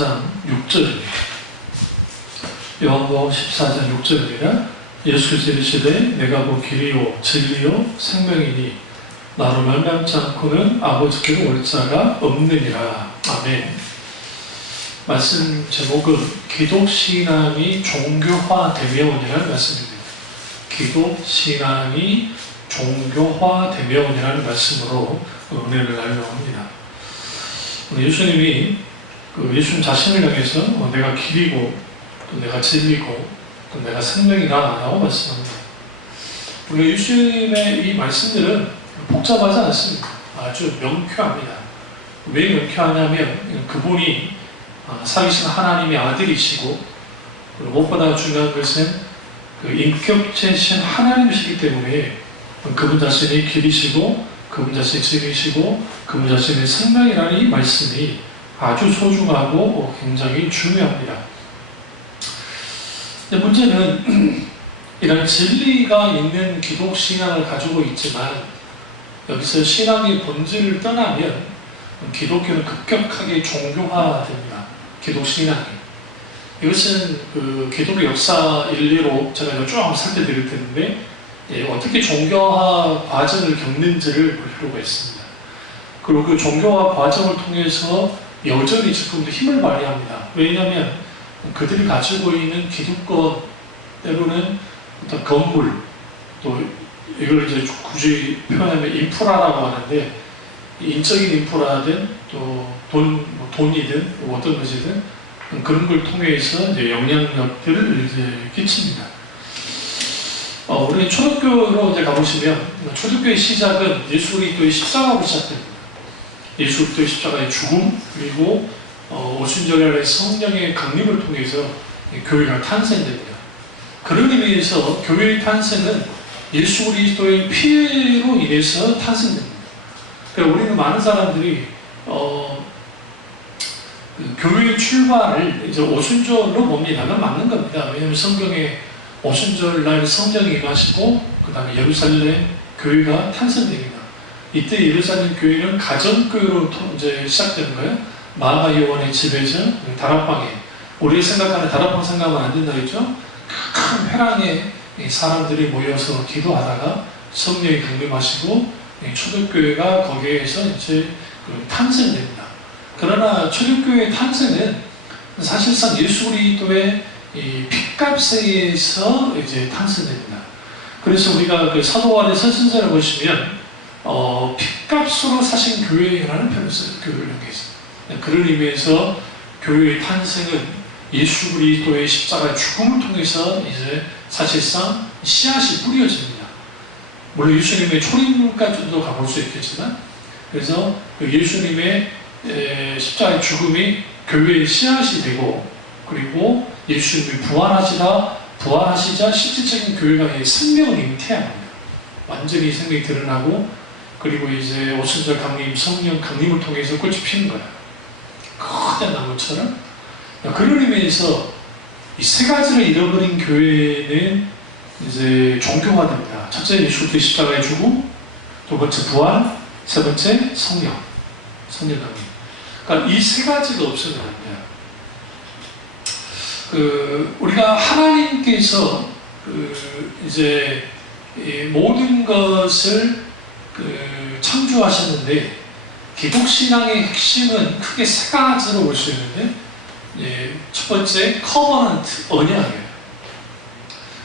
14장 6절입니다. 요한복음 14장 6절입니다. 예수께서 이르시되 내가 곧 길이요 진리요 생명이니 나로 말미암지 않고는 아버지께로 올 자가 없느니라. 아멘. 말씀 제목은 기독신앙이 종교화되며오니라는 말씀입니다. 기독신앙이 종교화되며오니라는 말씀으로 은혜를 나누려고 합니다. 예수님이 예수님 자신을 향해서 내가 길이고 또 내가 진리고 또 내가 생명이다 라고 말씀합니다. 우리 예수님의 이 말씀들은 복잡하지 않습니다. 아주 명쾌합니다. 왜 명쾌하냐면 그분이 살리신 하나님의 아들이시고 그리고 무엇보다 중요한 것은 인격체신 하나님이시기 때문에 그분 자신이 길이시고 그분 자신이 진리시고 그분 자신의 생명이라는 이 말씀이 아주 소중하고 굉장히 중요합니다. 문제는 이런 진리가 있는 기독신앙을 가지고 있지만 여기서 신앙의 본질을 떠나면 기독교는 급격하게 종교화됩니다. 기독신앙이. 이것은 기독교 역사 일례로 제가 쭉 살펴드릴 텐데 어떻게 종교화 과정을 겪는지를 볼 필요가 있습니다. 그리고 그 종교화 과정을 통해서 여전히 지금도 힘을 발휘합니다. 왜냐하면 그들이 가지고 있는 기득권 때로는 어떤 건물 또 이걸 이제 굳이 표현하면 인프라라고 하는데 인적인 인프라든 또 돈이든 어떤 것이든 그런 걸 통해서 이제 영향력들을 이제 끼칩니다. 우리 초대교회로 이제 가보시면 초대교회의 시작은 예수 그리스도의 십자가로 시작됩니다. 예수 그리스도의 십자가의 죽음 그리고 오순절날의 성령의 강림을 통해서 교회가 탄생됩니다. 그런 의미에서 교회의 탄생은 예수 그리스도의 피로 인해서 탄생됩니다. 그러니까 우리는 많은 사람들이 교회의 출발을 이제 오순절로 봅니다만 맞는 겁니다. 왜냐하면 성경에 오순절날 성령이 임하시고 그 다음에 예루살렘 교회가 탄생됩니다. 이때 예루살렘 교회는 가정교회로 이제 시작되는 거예요. 마가 요한의 집에서 다락방에 우리가 생각하는 다락방 생각하면 안 된다 했죠. 큰 회랑에 사람들이 모여서 기도하다가 성령이 강림하시고 초대교회가 거기에서 이제 탄생됩니다. 그러나 초대교회의 탄생은 사실상 예수 그리스도의 이 핏값에 의해서 이제 탄생됩니다. 그래서 우리가 그 사도행전의 서신서를 보시면 핏값으로 사신 교회라는 표현을 써요. 교회를 향해서. 그런 의미에서 교회의 탄생은 예수 그리스도의 십자가의 죽음을 통해서 이제 사실상 씨앗이 뿌려집니다. 물론 예수님의 초림까지도 가볼 수 있겠지만, 그래서 그 예수님의 십자가의 죽음이 교회의 씨앗이 되고, 그리고 예수님이 부활하시자 실질적인 교회가 생명을 잉태합니다. 완전히 생명이 드러나고, 그리고 이제 오순절 강림, 성령 강림을 통해서 꽃이 피는 거예요. 크게 나무처럼. 그런 의미에서 이 세 가지를 잃어버린 교회는 이제 종교화됩니다. 첫째, 예수 그리스도의 십자가의 죽음, 두 번째 부활, 세 번째 성령 강림. 그러니까 이 세 가지가 없으면 안 돼요. 우리가 하나님께서 이제 모든 것을 창조하셨는데 기독신앙의 핵심은 크게 세 가지로 볼 수 있는데, 첫 번째 커버넌트, 언약이에요.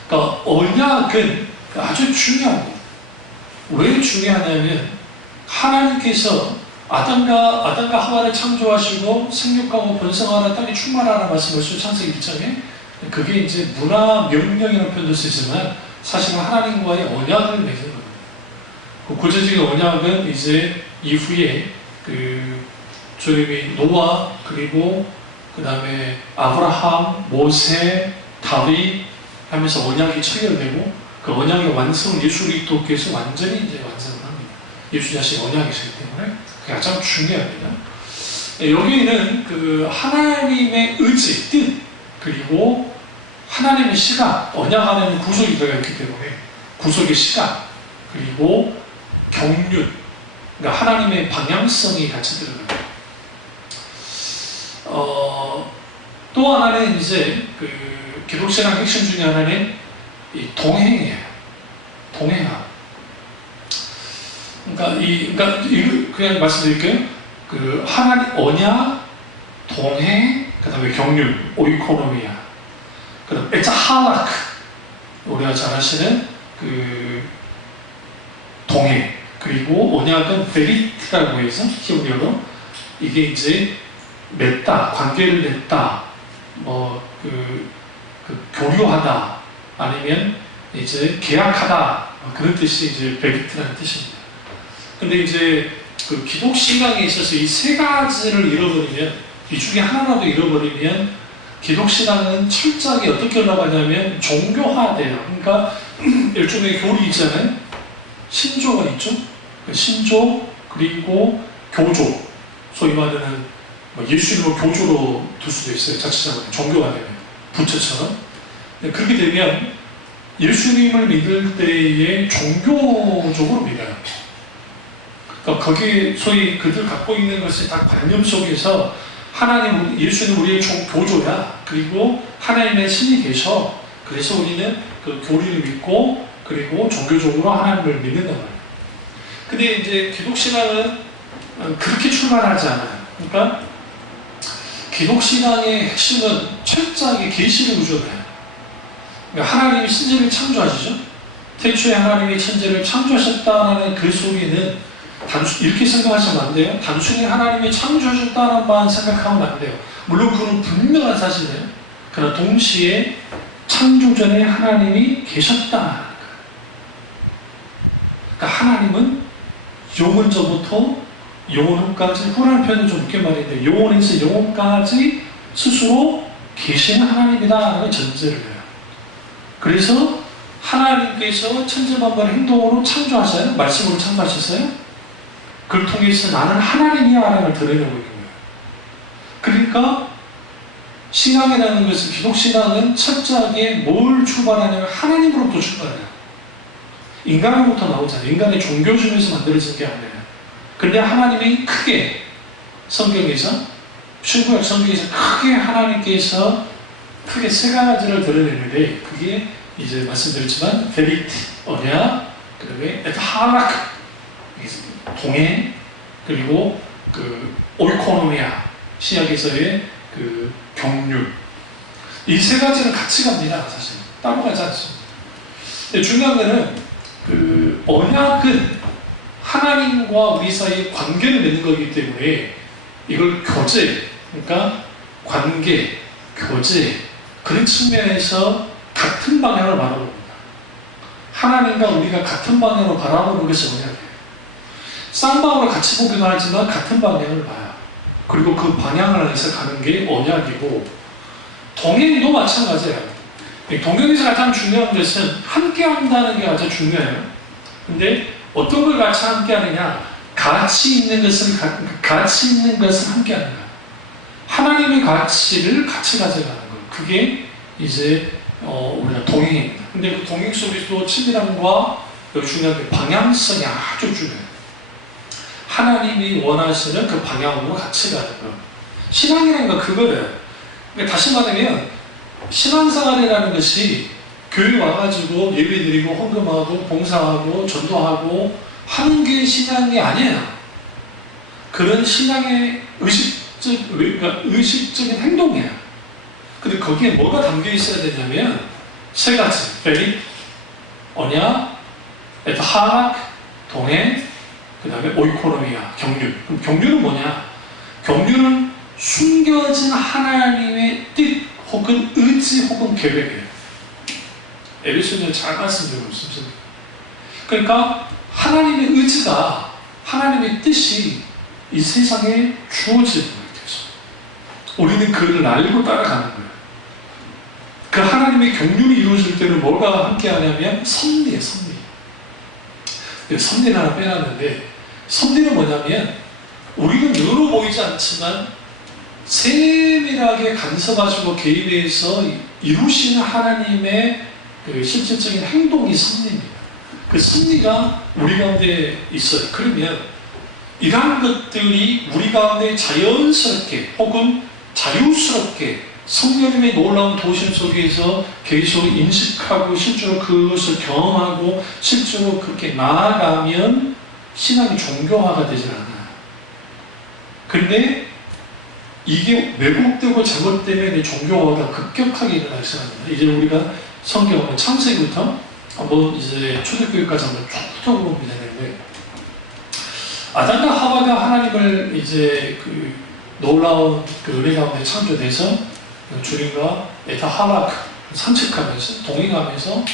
그러니까 언약은 아주 중요합니다. 왜 중요하냐면 하나님께서 아담과 하와를 창조하시고 생육하고 번성하라 땅에 충만하라 말씀하시죠. 창세기 1장에. 그게 이제 문화 명령이라는 표현도 쓰지만 사실은 하나님과의 언약을 맺은 겁니다. 그 구체적인 언약은 이제 이후에 주님이 노아 그리고 그 다음에 아브라함, 모세, 다윗 하면서 언약이 체결되고 그 언약의 완성은 예수 그리스도께서 완전히 이제 완성을 합니다. 예수 자신이 언약이시기 때문에 그게 가장 중요합니다. 여기는 하나님의 의지, 뜻, 그리고 하나님의 시각, 언약 안에는 구속이 들어있기 때문에 구속의 시각, 그리고 경륜, 그러니까 하나님의 방향성이 같이 들어갑니다. 또 하나는 이제 그 기독신앙 핵심 중에 하나는 이 동행이에요. 동행함. 그러니까 그냥 말씀드릴게요. 그 하나님 언약, 동행, 그다음에 경륜, 오이코노미아, 그다음 에타하라크, 우리가 잘 아시는 그 동행, 그리고 언약은 베리트라고 해서 히브리어로 이게 이제 맺다, 관계를 맺다, 그 교류하다, 아니면 이제 계약하다, 그런 뜻이 이제 베리트라는 뜻입니다. 근데 이제 그 기독 신앙에 있어서 이 세 가지를 잃어버리면, 이 중에 하나라도 잃어버리면 기독 신앙은 철저하게 어떻게 올라가냐면 종교화돼요. 그러니까 일종의 교리 있잖아요. 신조가 있죠. 신조, 그리고 교조, 소위 말하는 예수님을 교조로 둘 수도 있어요. 자칫하면 종교가 되면 부처처럼. 그렇게 되면 예수님을 믿을 때에 종교적으로 믿어요. 그러니까 거기에 소위 그들 갖고 있는 것이 다 관념 속에서 하나님, 예수는 우리의 교조야. 그리고 하나님의 신이 계셔. 그래서 우리는 그 교리를 믿고 그리고 종교적으로 하나님을 믿는단 말이에요. 근데 이제 기독신앙은 그렇게 출발하지 않아요. 그러니까 기독신앙의 핵심은 철저하게 계시를 의존해요. 그러니까 하나님이 천지를 창조하시죠. 태초에 하나님이 천지를 창조하셨다는 그 소리는 이렇게 생각하시면 안 돼요. 단순히 하나님이 창조하셨다는 만 생각하면 안 돼요. 물론 그건 분명한 사실이에요. 그러나 동시에 창조 전에 하나님이 계셨다. 그러니까 하나님은 영원전부터 영원 후까지, 후라는 표현은 좀 웃긴 말인데 영원에서 영원까지 스스로 계시는 하나님이다라는 전제를 해요. 그래서 하나님께서 천지만물을 행동으로 창조하셔요? 말씀으로 창조하셨어요? 그걸 통해서 나는 하나님이야 라는 걸 드러내고 있는 거예요. 그러니까 신앙이라는 것은, 기독신앙은 철저하게 뭘 출발하냐면 하나님으로부터 출발해요. 인간으로부터 나오잖아요. 인간의 종교심에서 만들어진 게 아니에요. 근데 하나님이 크게 성경에서, 신구약 성경에서 크게 하나님께서 크게 세 가지를 드러내는데, 그게 이제 말씀드렸지만 베리트, 언약, 그 다음에 에타하라크, 동행, 그리고 그 오이코노미아, 신약에서의 그 경륜. 이 세 가지는 같이 갑니다. 사실 따로 가지 않습니다. 근데 중요한 거는 그 언약은 하나님과 우리 사이에 관계를 맺는 거기 때문에 이걸 교제, 그러니까 관계, 교제, 그런 측면에서 같은 방향을 바라봅니다. 하나님과 우리가 같은 방향으로 바라보는 것이 언약이에요. 쌍방으로 같이 보기도 하지만 같은 방향을 봐요. 그리고 그 방향을 해서 가는 게 언약이고, 동행도 마찬가지예요. 동행에서 가장 중요한 것은 함께 한다는 게 가장 중요해요. 근데 어떤 걸 같이 함께 하느냐? 가치 있는 것을 함께 하는 거예요. 하나님의 가치를 같이 가져가는 거예요. 그게 이제 우리가 동행입니다. 근데 그 동행 속에서도 친밀함과 중요한 게 방향성이 아주 중요해요. 하나님이 원하시는 그 방향으로 같이 가는 것. 신앙이라는 건 그거예요. 그러니까 다시 말하면 신앙생활이라는 것이 교회 와가지고 예배드리고 헌금하고 봉사하고 전도하고 하는 게 신앙이 아니에요. 그런 신앙의 의식적인 행동이에요. 근데 거기에 뭐가 담겨 있어야 되냐면 세 가지: 베리, 언약, 에타하락, 동행, 그 다음에 오이코노미아, 경륜. 그럼 경륜은 뭐냐? 경륜은 숨겨진 하나님의 뜻 혹은 의지 혹은 계획이에요. 에베소서에 잘 말씀드리고 있습니다. 그러니까 하나님의 의지가, 하나님의 뜻이 이 세상에 주어지는 거예요. 우리는 그를 알고 따라가는 거예요. 그 하나님의 경륜이 이루어질 때는 뭐가 함께 하냐면 섭리예요. 섭리. 섭리를 하나 빼놨는데, 섭리는 뭐냐면 우리는 눈으로 보이지 않지만 세밀하게 간섭하시고 개입해서 이루시는 하나님의 그 실질적인 행동이 섭리입니다. 그 섭리가 우리 가운데 있어요. 그러면 이러한 것들이 우리 가운데 자연스럽게 혹은 자유스럽게 성령님의 놀라운 도심 속에서 계속 인식하고 실제로 그것을 경험하고 실제로 그렇게 나아가면 신앙이 종교화가 되질 않아요. 그런데 이게 왜곡되고 잘못되면 종교화가 급격하게 일어나기 시작합니다. 이제 우리가 성경은 창세기부터 한번 이제 초대교회까지 한번 쭉 훑어보면 되는데, 아담과 하와가 하나님을 이제 그 놀라운 그 은혜 가운데 창조돼서 주님과 에타 하락 산책하면서 동행하면서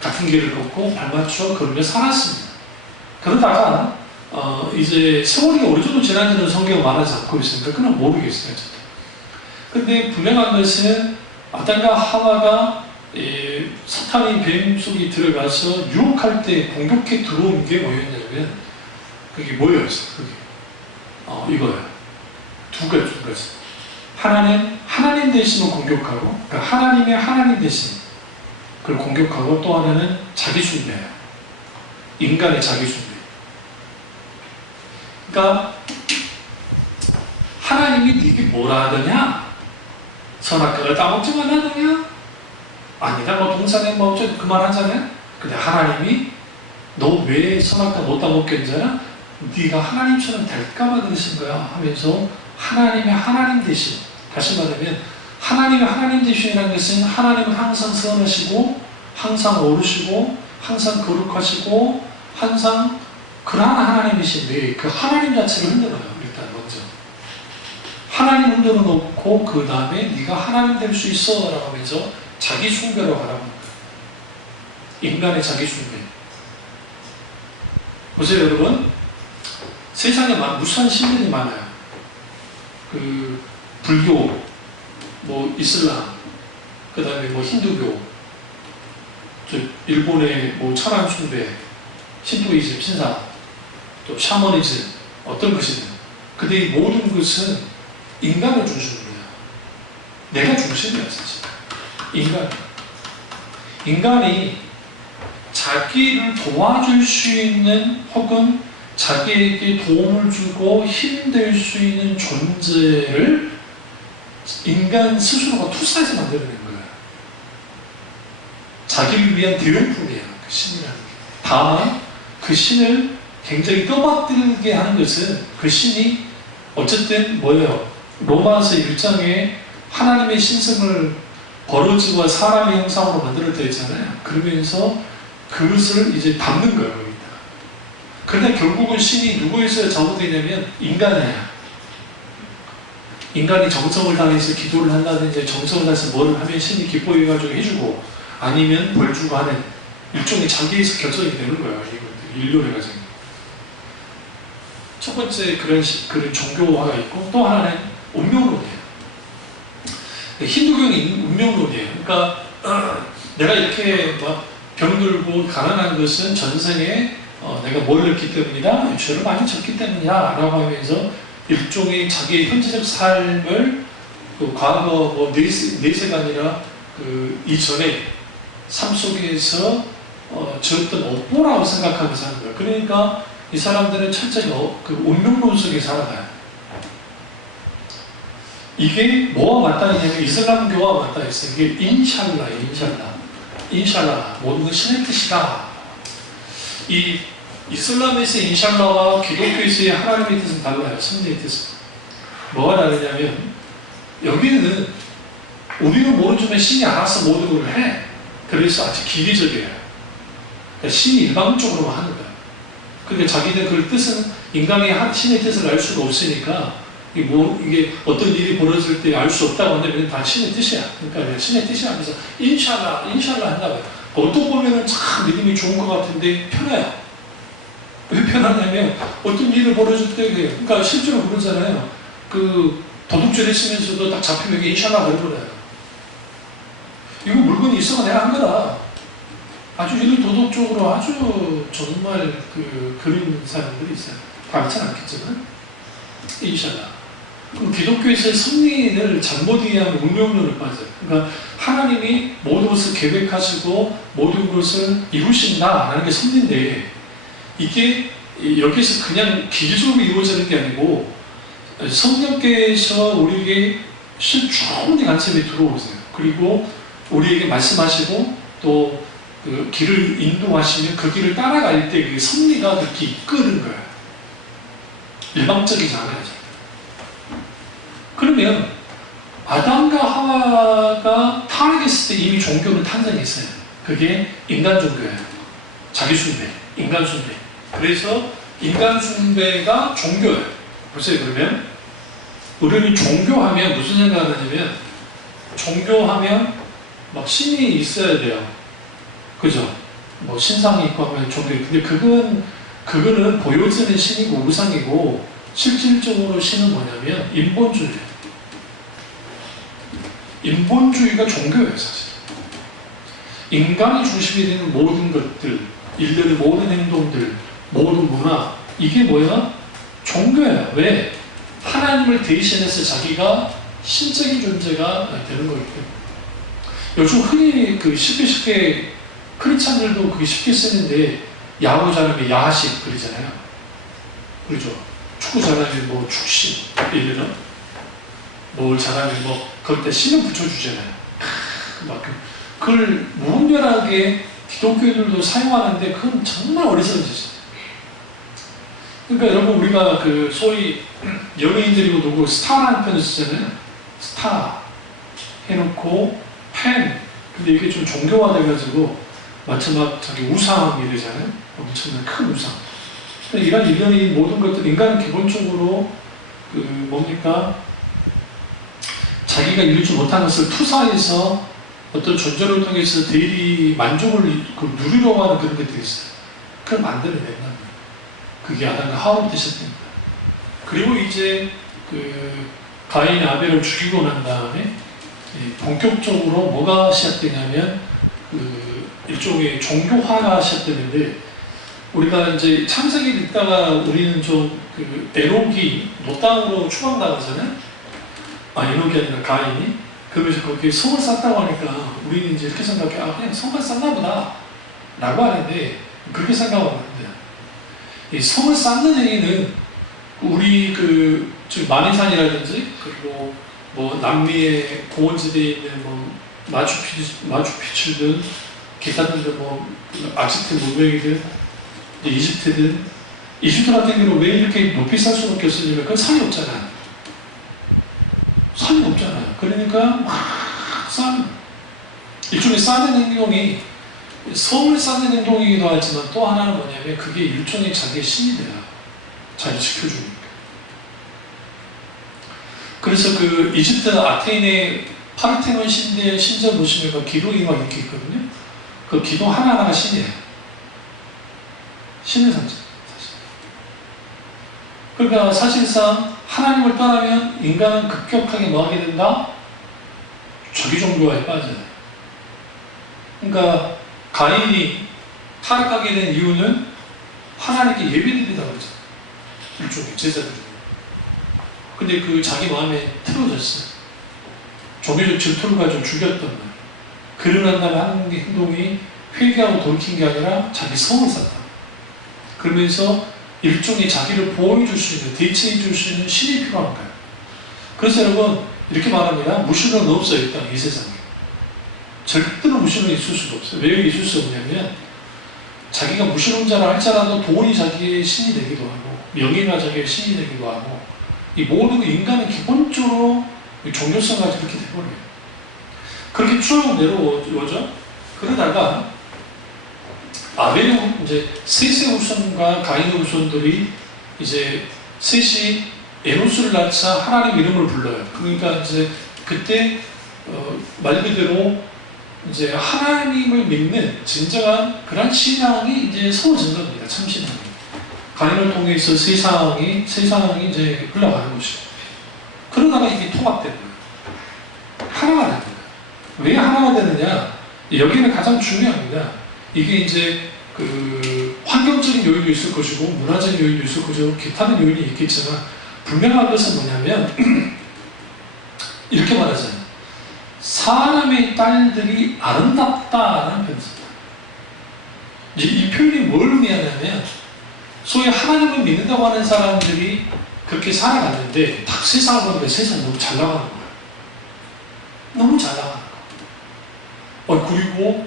같은 길을 걷고 발맞춰 걸으며 살았습니다. 그러다가 이제 세월이 어느 정도 지난지는 성경은 말하지 않고 있으니까 그건 모르겠어요. 근데 분명한 것은 아담과 하와가 사탄이 뱀 속에 들어가서 유혹할 때 공격해 들어온 게 뭐였냐면, 그게 뭐였어요? 그게 이거예요. 두 가지. 하나는 하나님 대신을 공격하고, 그러니까 하나님의 하나님 대신 그걸 공격하고, 또 하나는 자기 숭배예요. 인간의 자기 숭배. 그러니까 하나님이 네게 뭐라 하더냐? 선악과를 따먹지 말라더냐? 아니다, 뭐 동산에 뭐 어쩌고 그만하잖아요. 근데 하나님이 너 왜 선악과 못 따먹겠잖아? 네가 하나님처럼 될까봐 그러신 거야 하면서 하나님의 하나님 대신, 다시 말하면 하나님의 하나님 대신이라는 것은 하나님은 항상 선하시고 항상 옳으시고 항상 거룩하시고 항상 그러한 하나님이신데, 그 하나님 자체를 흔들어요. 일단 먼저 하나님 흔들어 놓고 그 다음에 네가 하나님 될 수 있어 라고 하면서 자기 숭배로 가라고 합니다. 인간의 자기 숭배. 보세요 여러분, 세상에 무수한 신들이 많아요. 그 불교, 뭐 이슬람, 그 다음에 뭐 힌두교, 일본의 뭐 천안 숭배, 신토이즘, 신사, 또 샤머니즘, 어떤 것이든. 근데 이 모든 것은 인간을 중심으로 해요. 내가 중심이야 사실. 인간이 자기를 도와줄 수 있는, 혹은 자기에게 도움을 주고 힘될 수 있는 존재를 인간 스스로가 투사해서 만들어낸 거예요. 자기를 위한 대용품이에요, 그 신이라는 게. 다만 그 신을 굉장히 떠받들게 하는 것은, 그 신이 어쨌든 뭐예요? 로마서 1장에 하나님의 신성을 버러지와 사람의 형상으로 만들었다 했잖아요. 그러면서 그것을 이제 담는 거예요. 그런데 결국은 신이 누구에서 잘못되냐면 인간이야. 인간이 정성을 다해서 기도를 한다든지 정성을 다해서 뭐를 하면 신이 기뻐해가지고 해주고, 아니면 벌 주고 하는 일종의 자기에서 결정이 되는 거예요. 인류의 과정이. 첫 번째 그런 종교화가 있고, 또 하나는 운명론이에요. 힌두교는 운명론이에요. 그러니까 내가 이렇게 막 병들고 가난한 것은 전생에 내가 뭘 했기 때문이다, 죄를 많이 졌기 때문이야 라고 하면서 일종의 자기의 현재적 삶을 그 과거 뭐 내세가 아니라 그 이전에 삶 속에서 지었던 업보라고 생각하면서 하는 거예요. 그러니까 이 사람들은 철저히 그 운명론 속에 살아가요. 이게 뭐와 맞닿느냐면 이슬람교와 맞닿아 있어요. 이게 인샬라 모든 건 신의 뜻이다. 이 이슬람에서의 인샬라와 기독교에서의 하나님의 뜻은 달라요. 성령의 뜻은. 뭐가 다르냐면, 여기는 우리는 모르지만 신이 알아서 모든 걸 해. 그래서 아주 기계적이에요. 그러니까 신이 일방적으로만 하는 거예요. 그러니까 자기들 그 뜻은, 인간이 신의 뜻을 알 수가 없으니까 이게 어떤 일이 벌어질 때 알 수 없다고 한다면 다 신의 뜻이야. 그러니까 신의 뜻이 하면서 인샬라 한다고요. 어떤 보면은 참 믿음이 좋은 것 같은데 편해요. 왜 편하냐면 어떤 일을 벌어질 때, 그러니까 실제로 그러잖아요. 그 도둑질 했으면서도 딱 잡히면 인샬라 그러잖아요. 이거 물건이 있어가 내가 한 거다. 아주 이런 도덕적으로 아주 정말 그런 사람들이 있어요. 다 그렇진 않겠지만 인샬라. 그럼 기독교에서의 승리를 잘못 이해하면 운명론을 빠져요. 그러니까 하나님이 모든 것을 계획하시고 모든 것을 이루신다라는 게 승리인데, 이게 여기서 그냥 기계적으로 이루어지는 게 아니고 성령께서 우리에게 충분히 관점에 들어오세요. 그리고 우리에게 말씀하시고 또 그 길을 인도하시면 그 길을 따라갈 때 그 섭리가 그렇게 이끄는 거예요. 일방적이지 않아요. 그러면 아담과 하와가 타락했을 때 이미 종교는 탄생했어요. 그게 인간 종교예요. 자기 숭배, 인간 숭배. 그래서 인간 숭배가 종교예요. 보세요. 그러면 우리는 종교하면 무슨 생각을 하냐면 종교하면 막 신이 있어야 돼요. 그죠? 뭐 신상이 있고 하면 종교. 근데 그거는 보여지는 신이고 우상이고 실질적으로 신은 뭐냐면 인본주의예요. 인본주의가 종교예요, 사실. 인간이 중심이 되는 모든 것들, 일들의 모든 행동들, 모든 문화, 이게 뭐야? 종교예요. 왜? 하나님을 대신해서 자기가 신적인 존재가 되는 거기 때문에. 요즘 흔히 쉽게 크리스찬들도 그게 쉽게 쓰는데, 야구 잘하면 야식 그러잖아요. 그렇죠? 축구 잘하면 뭐 축신, 예를 들어. 뭘 잘하면 뭐, 거기다 신을 붙여주잖아요. 그걸 무분별하게 기독교인들도 사용하는데, 그건 정말 어리석은 짓이에요. 그러니까 여러분, 우리가 소위 연예인들이고 누구 스타라는 표현을 쓰잖아요. 스타 해놓고 팬. 근데 이게 좀 종교화돼가지고 마치 막 자기 우상 이러잖아요. 엄청난 큰 우상. 이런 인간의 모든 것들, 인간은 기본적으로 뭡니까? 자기가 이루지 못한 것을 투사해서 어떤 존재를 통해서 대리 만족을 누리려고 하는 그런 것들이 있어요. 그걸 만들어낸다는 거예요. 그게 아담과 하와부터 시작됩니다. 그리고 이제 가인이 아벨을 죽이고 난 다음에 본격적으로 뭐가 시작되냐면 일종의 종교화가 시작되는데, 우리가 이제 창세기를 읽다가 우리는 좀 에녹이 노땅으로 추방당하잖아요. 에녹이 아니라 가인이. 그러면서 거기에 성을 쌓다고 하니까 우리는 이제 이렇게 생각해. 그냥 성만 쌓나 보다 라고 하는데, 그렇게 생각하면 안 돼요. 이 성을 쌓는 행위는 우리 만해산이라든지, 그리고 뭐 남미의 고원지대에 있는 뭐 마추픽추든 기타 등등 뭐 아지트 문명이든 이집트든, 이집트 같은 경우는 왜 이렇게 높이 쌓을 수밖에 없으냐면 그건 산이 없잖아요. 산이 없잖아요. 그러니까 막 쌓는, 일종의 쌓는 행동이 성을 쌓는 행동이기도 하지만 또 하나는 뭐냐면 그게 일종의 자기의 신이 돼요. 자기 지켜주니까. 그래서 이집트 아테네 파르테논 신대 신전 보시면 그 기둥이 막 이렇게 있거든요. 그 기둥 하나하나가 신이에요. 신의 상징. 사실. 그러니까 사실상 하나님을 떠나면 인간은 급격하게 뭐하게 된다? 자기 종교화에 빠져요. 그러니까 가인이 타락하게 된 이유는 하나님께 예배드리다고 그러죠. 일종의 제사들. 근데 자기 마음에 틀어졌어요. 종교적 질투를 가지고 죽였단 말이에요. 그러는 다음에 하는 행동이 회개하고 돌이킨 게 아니라 자기 성을 쌓다. 그러면서 일종의 자기를 보호해줄 수 있는, 대체해줄 수 있는 신이 필요한 거예요. 그래서 여러분, 이렇게 말합니다. 무신론은 없어요, 일단 이 세상에. 절대로 무신론이 있을 수가 없어요. 왜 있을 수 없냐면, 자기가 무신론자라 할지라도 돈이 자기의 신이 되기도 하고, 명예가 자기의 신이 되기도 하고, 이 모든 인간은 기본적으로 종교성까지 그렇게 돼버려요. 그렇게 쭉 내려오죠. 그러다가 아벨의 이제 셋의 후손과 가인의 후손들이 이제 셋이 에노스를 낳자 하나님 이름을 불러요. 그러니까 이제 그때 말 그대로 이제 하나님을 믿는 진정한 그런 신앙이 이제 세워진 겁니다. 참 신앙이. 가인을 통해서 세상이 이제 흘러가는 것이죠. 그러다가 이게 통합된 거예요. 하나가 되는 거예요. 왜 하나가 되느냐? 여기는 가장 중요합니다. 이게 이제 환경적인 요인도 있을 것이고 문화적인 요인도 있을 것이고 기타는 요인이 있겠지만, 분명한 것은 뭐냐면 이렇게 말하잖아요. 사람의 딸들이 아름답다라는 표현입니다. 이 표현이 뭘 의미하냐면, 소위 하나님을 믿는다고 하는 사람들이 그렇게 살아갔는데 딱 세상을 보니까 세상이 너무 잘 나가는 거예요. 너무 잘 나가는 거. 그리고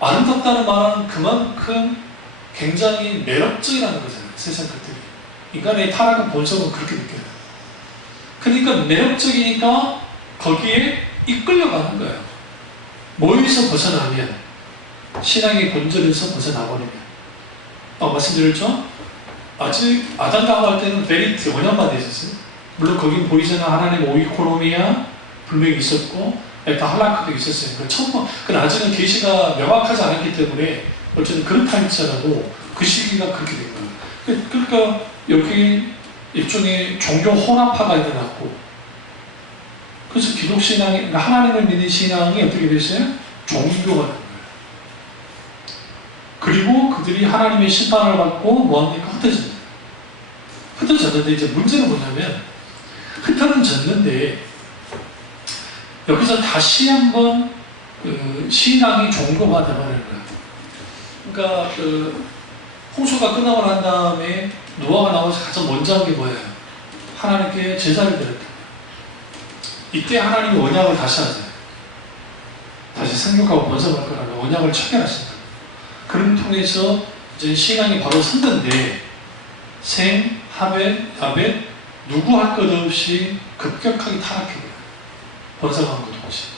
아름답다는 말은 그만큼 굉장히 매력적이라는 거잖아요. 세상 것들이. 인간의 타락한 본성은 그렇게 느껴요. 그러니까 매력적이니까 거기에 이끌려가는 거예요. 뭐에서 벗어나면? 신앙의 본질에서 벗어나버리면. 말씀드렸죠? 아직 아담과 하와 할 때는 베리트, 원형만 있었어요. 물론 거긴 보이잖아. 하나님 오이코노미아 분명히 있었고 다 할라크도 있었어요. 그 아직은 계시가 명확하지 않았기 때문에 어쨌든 그렇다 할지라도 그 시기가 그렇게 된 거예요. 그러니까 여기 일종의 종교 혼합화가 일어났고, 그래서 기독신앙이, 그러니까 하나님을 믿는 신앙이 어떻게 됐어요? 종교가 된 거예요. 그리고 그들이 하나님의 심판을 받고 뭐합니까? 흩어집니다. 흩어졌는데 이제 문제는 뭐냐면, 흩어는 졌는데 여기서 다시 한번 신앙이 종교화되는 거예요. 그러니까 홍수가 끝나고 난 다음에 노아가 나와서 가장 먼저 한 게 뭐예요? 하나님께 제사를 드렸다. 이때 하나님이 언약을 다시 하세요. 다시 생육하고 번성할 거라는 언약을 체결하신다. 그걸 통해서 이제 신앙이 바로 섰는데 셈, 하벳, 야벳 누구 할 것 없이 급격하게 타락해버려요. 번성한 것 없이.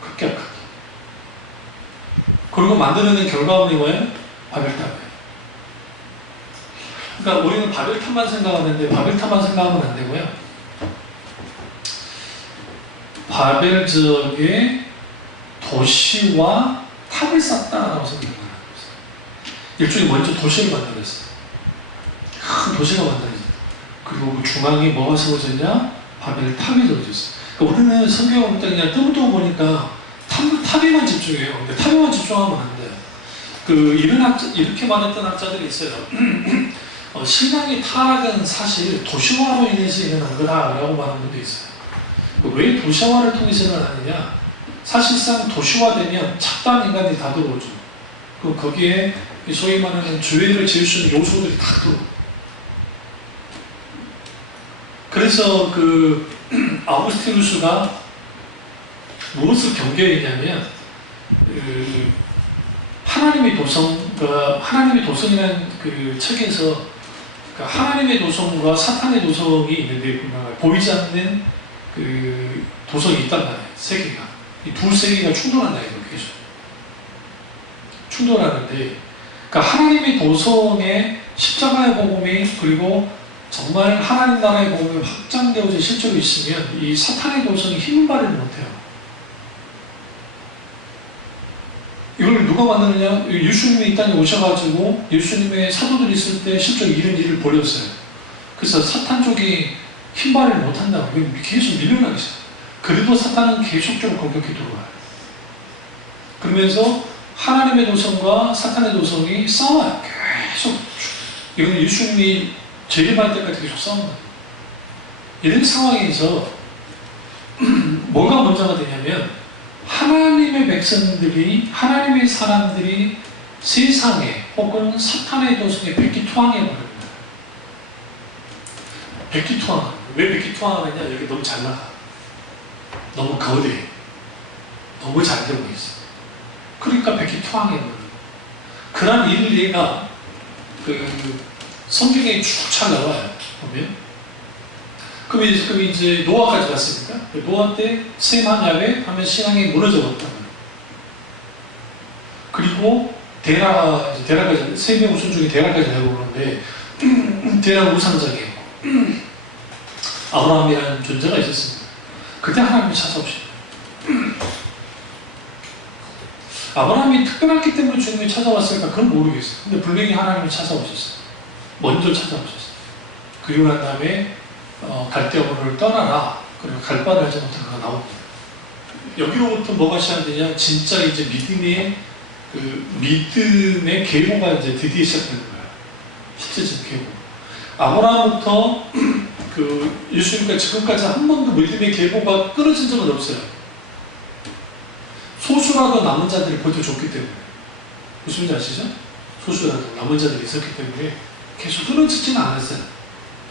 급격하게. 그리고 만들어낸 결과물이 뭐예요? 바벨탑이에요. 그러니까 우리는 바벨탑만 생각하는데 바벨탑만 생각하면 안 되고요. 바벨 지역의 도시와 탑을 쌓다라고 생각을 합니다. 일종의 먼저 도시를 만들었어요. 큰 도시가 만들어졌어요. 그리고 그 중앙에 뭐가 세워졌냐? 바벨 탑이 세워졌어요. 그러니까 우리는 성경을 볼 때 그냥 뜨문뜨문 보니까 탑에만 집중해요. 근데 탑에만 집중하면 안 돼요. 이렇게 말했던 학자들이 있어요. 신앙의 타락은 사실 도시화로 인해서 일어난 거다라고 말하는 분도 있어요. 왜 도시화를 통해서 일어나느냐? 사실상 도시화되면 착한 인간들이 다 들어오죠. 거기에 소위 말하는 죄를 지을 수 있는 요소들이 다 들어오고. 그래서 아우구스티누스가 무엇을 경계했냐면, 하나님의 도성이라는 그 책에서 하나님의 도성과 사탄의 도성이 있는데 보이지 않는 그 도성이 있단 말이에요. 세계가. 이 두 세계가 충돌한다 이거 계속. 충돌하는데, 그러니까 하나님의 도성에 십자가의 복음이 그리고 정말 하나님 나라의 복음이 확장되어져 실제로 있으면 이 사탄의 도성이 힘을 발휘를 못해요. 이걸 누가 만드느냐? 예수님이 이 땅에 오셔가지고 예수님의 사도들이 있을 때 실제로 이런 일을 벌였어요. 그래서 사탄 쪽이 힘 발휘를 못한다고 계속 밀려나기 시작해요. 그래도 사탄은 계속적으로 공격해 들어와요. 그러면서 하나님의 도성과 사탄의 도성이 싸워요. 계속. 이건 예수님이 재림할 때까지 계속 싸운다. 이런 상황에서 뭐가 문제가 되냐면 하나님의 백성들이, 하나님의 사람들이 세상에 혹은 사탄의 도성에 백기투항해버립니다. 백기투항. 왜 백기투항하느냐? 여기 너무 잘 나가. 너무 거대해. 너무 잘 되고 있어. 그러니까 백기투항해버려요. 그런 일을 얘가 성경에 쭉 잘 나와요. 보면. 그럼 이제 노아까지 갔으니까 노아 때 셈한 야벳 하면 신앙이 무너져버렸단 말이에요. 그리고 데라까지 세 명 우선 중에 데라까지 내려오는데 데라가 우상장이에요. 아브라함이라는 존재가 있었습니다. 그때 하나님이 찾아오십니다. 아브라함이 특별했기 때문에 주님이 찾아왔을까? 그건 모르겠어요. 근데 분명히 하나님이 찾아오셨어요. 먼저 찾아오셨어요. 그리고 난 다음에 갈대어머니를 떠나라. 그리고 갈 바를 하지 못한 그가 나옵니다. 여기로부터 뭐가 시작되냐? 진짜 이제 믿음의 계보가 이제 드디어 시작되는 거예요. 실제적인 계보. 아브라함부터 예수님까지 지금까지 한 번도 믿음의 계보가 끊어진 적은 없어요. 소수라도 남은 자들이 버텨줬기 때문에. 무슨 말인지 아시죠? 소수라도 남은 자들이 있었기 때문에 계속 끊어지지는 않았어요.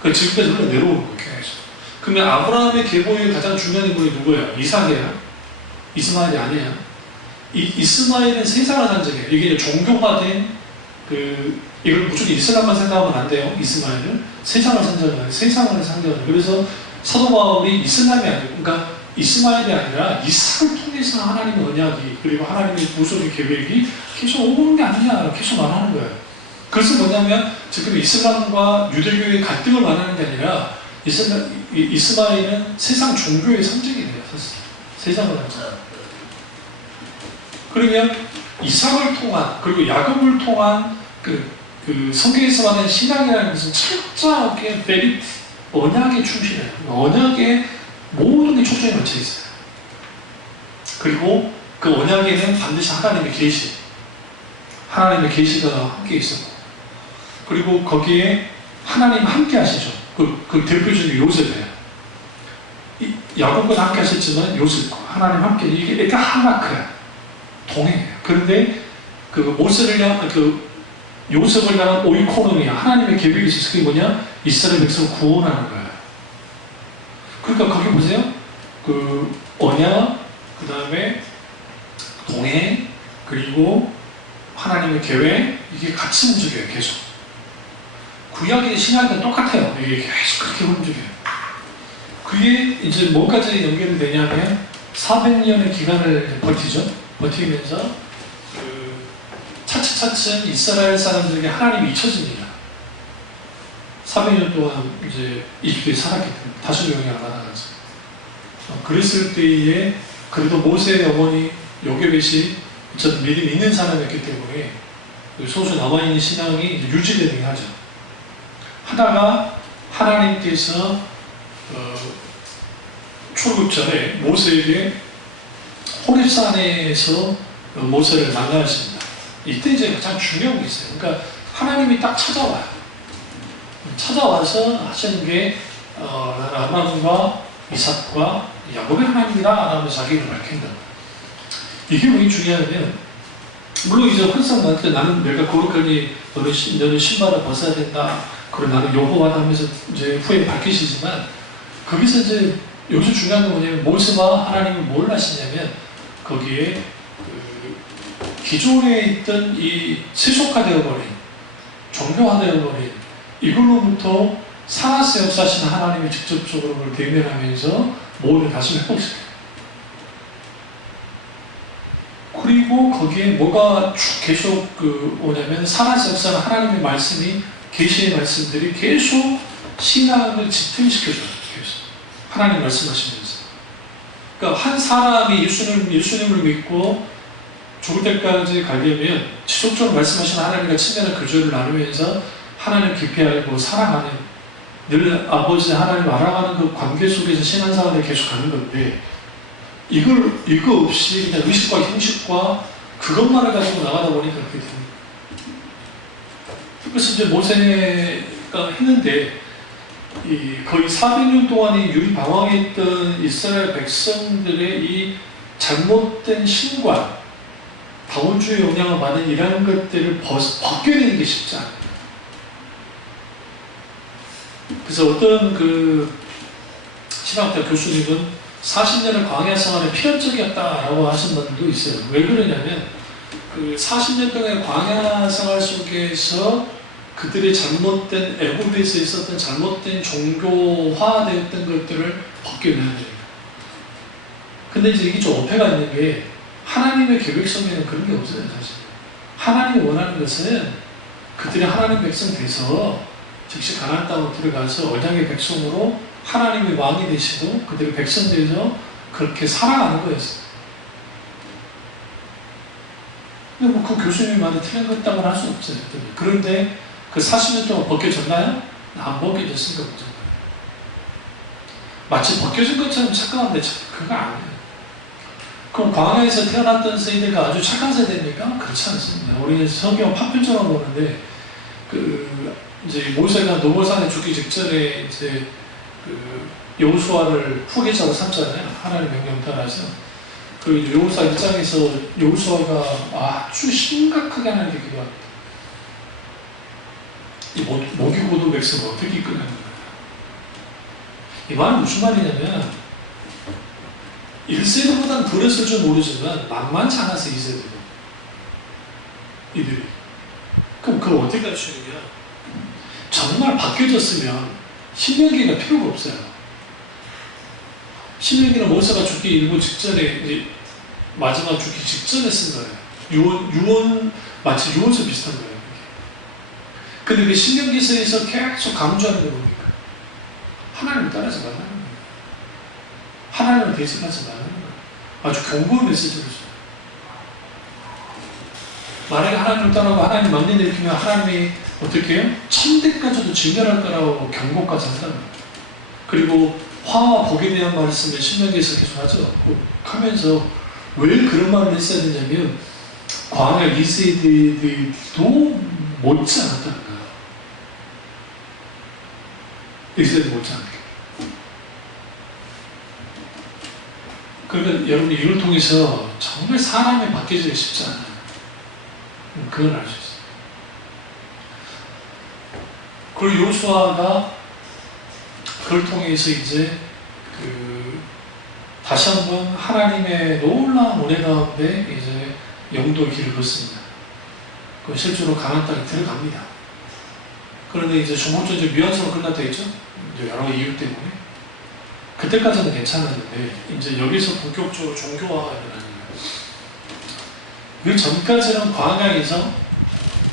지금까지 흘러 내려오는 거예요, 계속. 그러면 아브라함의 계보의 가장 중요한 인물이 누구예요? 이삭이에요? 이스마엘이 아니에요? 이스마엘은 세상을 상징해요. 이게 종교화된 이걸 무조건 이슬람만 생각하면 안 돼요. 이스마엘은 세상을 상징해요. 세상을 상징해요. 그래서 사도 바울이 이슬람이 아니고, 그러니까 이스마엘이 아니라 이삭을 통해서 하나님의 언약이, 그리고 하나님의 구속의 계획이 계속 오고 게 아니냐 계속 말하는 거예요. 그것은 뭐냐면 지금 이슬람과 유대교의 갈등을 말하는 게 아니라 이스마엘은 세상 종교의 상징이 돼요. 세상을 상징. 그러면 이삭을 통한, 그리고 야곱을 통한 성경에서 말하는 신앙이라는 것은 철저하게 언약에 충실해요. 언약에 모든 게 초점이 맞춰 있어요. 그리고 그 언약에는 반드시 하나님의 계시가 함께 있었고, 그리고 거기에 하나님 함께 하시죠. 그 대표적인 요셉이에요. 야곱과 함께 하셨지만 요셉과 하나님 함께, 이게 하나크야. 동행해요. 그런데 모세를 향한 요셉을 향한 오이코노미아, 하나님의 계획이 있어서 그게 뭐냐? 이스라엘 백성을 구원하는 거예요. 그러니까 거기 보세요. 언약, 그 다음에 동행, 그리고 하나님의 계획, 이게 같이 움직여요. 계속. 구약의 신약은 똑같아요. 이게 계속 그렇게 움직여요. 그게 이제 뭐까지 연결이 되냐면 400년의 기간을 버티면서 차츰차츰 이스라엘 사람들에게 하나님이 잊혀집니다. 400년 동안 이제 이집트에 살았기 때문에 다시 영향을 받아가지고. 그랬을 때에 그래도 모세의 어머니 요게벳이 어쨌든 믿음이 있는 사람이었기 때문에 소수 남아있는 신앙이 유지되긴 하죠. 하다가 하나님께서 출국 전에 모세에게 호렙산에서 모세를 만나셨습니다. 이때 이제 가장 중요한 게 있어요. 그러니까 하나님이 딱 찾아와요. 찾아와서 하시는 게 아브라함과 이삭과 야곱의 하나님이다 라면서 자기를 밝힌다. 이게 왜 중요하냐면, 물론 이제 항상 나한테 나는 내가 거룩하게 너는 신발을 벗어야 된다. 그리고 나는 여호와다 하면서 이제 후에 밝히시지만, 거기서 이제 여기서 중요한 건 뭐냐면 모세와 하나님이 뭘 하시냐면 거기에 기존에 있던 이 세속화되어버린, 종교화되어버린 이걸로부터 살아서 역사하시는 하나님이 직접적으로 그걸 대면하면서 모든 다시 회복시켜요. 그리고 거기에 뭐가 쭉 계속 오냐면 살아서 역사하는 하나님의 말씀이, 계시의 말씀들이 계속 신앙을 지탱시켜줘요. 계속 하나님 말씀하시면서. 그러니까 한 사람이 예수님을 믿고 죽을 때까지 가려면 지속적으로 말씀하시는 하나님과 친밀한 교제를 나누면서 하나님 깊이 알고 사랑하는, 늘 아버지 하나님 알아가는 그 관계 속에서 신앙생활을 계속 가는 건데, 이거 없이 그냥 의식과 형식과 그것만을 가지고 나가다 보니까 그렇게 됩니다. 그래서 이제 모세가 했는데, 거의 400년 동안이 유리방황했던 이스라엘 백성들의 이 잘못된 신관, 바울주의 영향을 받은 이런 것들을 벗겨내는 게 쉽지 않아요. 그래서 어떤 신학자 교수님은 40년의 광야 생활에 필연적이었다라고 하신 분들도 있어요. 왜 그러냐면 40년 동안의 광야 생활 속에서 그들의 잘못된, 애굽에서 있었던 잘못된 종교화되었던 것들을 벗겨내야 됩니다. 근데 이제 이게 좀 어폐가 있는 게, 하나님의 계획성에는 그런 게 없어요, 사실. 하나님이 원하는 것은 그들이 하나님 백성 돼서 즉시 가나안 땅으로 들어가서 언약의 백성으로 하나님의 왕이 되시고 그들의 백성 돼서 그렇게 살아가는 거였어요. 근데 뭐 그 교수님이 말이 틀린 것다고는 할 수 없어요. 그런데 그 40년 동안 벗겨졌나요? 안 벗겨졌으니까 문제인 거예요. 마치 벗겨진 것처럼 착각하는데 그거 아니에요. 그럼 광야에서 태어났던 세대가 아주 착한 세대입니까? 그렇지 않습니다. 우리 성경 파편처럼 보는데, 이제 모세가 노보산에 죽기 직전에 이제 여호수아를 후계자로 삼잖아요. 하나님 명령 따라서. 그 여호수아 1장에서 여호수아가 아주 심각하게 하나님께 기도합니다. 이 모기고도 백성을 어떻게 이끌어내는 거예요? 이 말은 무슨 말이냐면 1세대보다는 덜했을 줄 모르지만 만만치 않아서 2세대도 이들이. 그럼 그걸 어떻게 가르치느냐? 정말 바뀌어졌으면 신명기가 필요가 없어요. 신명기는 모세가 죽기 일부 직전에 이제 마지막 죽기 직전에 쓴 거예요. 유언 마치 유언서 비슷한 거예요. 근데 그 신명기서에서 계속 강조하는 게 뭡니까? 하나님을 따라서 말하는 거예요. 하나님을 대적하지 말라는 거예요. 아주 견고한 메시지를 줘요. 만약에 하나님을 따라가고 하나님 막내 일으키면 하나님이 어떻게 해요? 천대까지도 진멸할 거라고 경고까지 한다는 거예요. 그리고 화와 복에 대한 말씀을 신명기에서 계속 하죠. 하면서 왜 그런 말을 했어야 되냐면 광야 2세대들도 못지 않았다는 거예요. 1세대 못지않게. 그러니까 여러분 이걸 통해서 정말 사람이 바뀌어지기 쉽지 않아요. 그걸 알 수 있어요. 그리고 요수아가 그걸 통해서 이제 다시 한번 하나님의 놀라운 은혜 가운데 이제 영도의 길을 걷습니다. 그 실제로 가나안 땅에 들어갑니다. 그런데 이제 중국전쟁 미완성으로 끝났다 했죠. 여러 이유 때문에. 그때까지는 괜찮았는데 이제 여기서 본격적으로 종교화가 일어나는 거예요. 그 전까지는 광야에서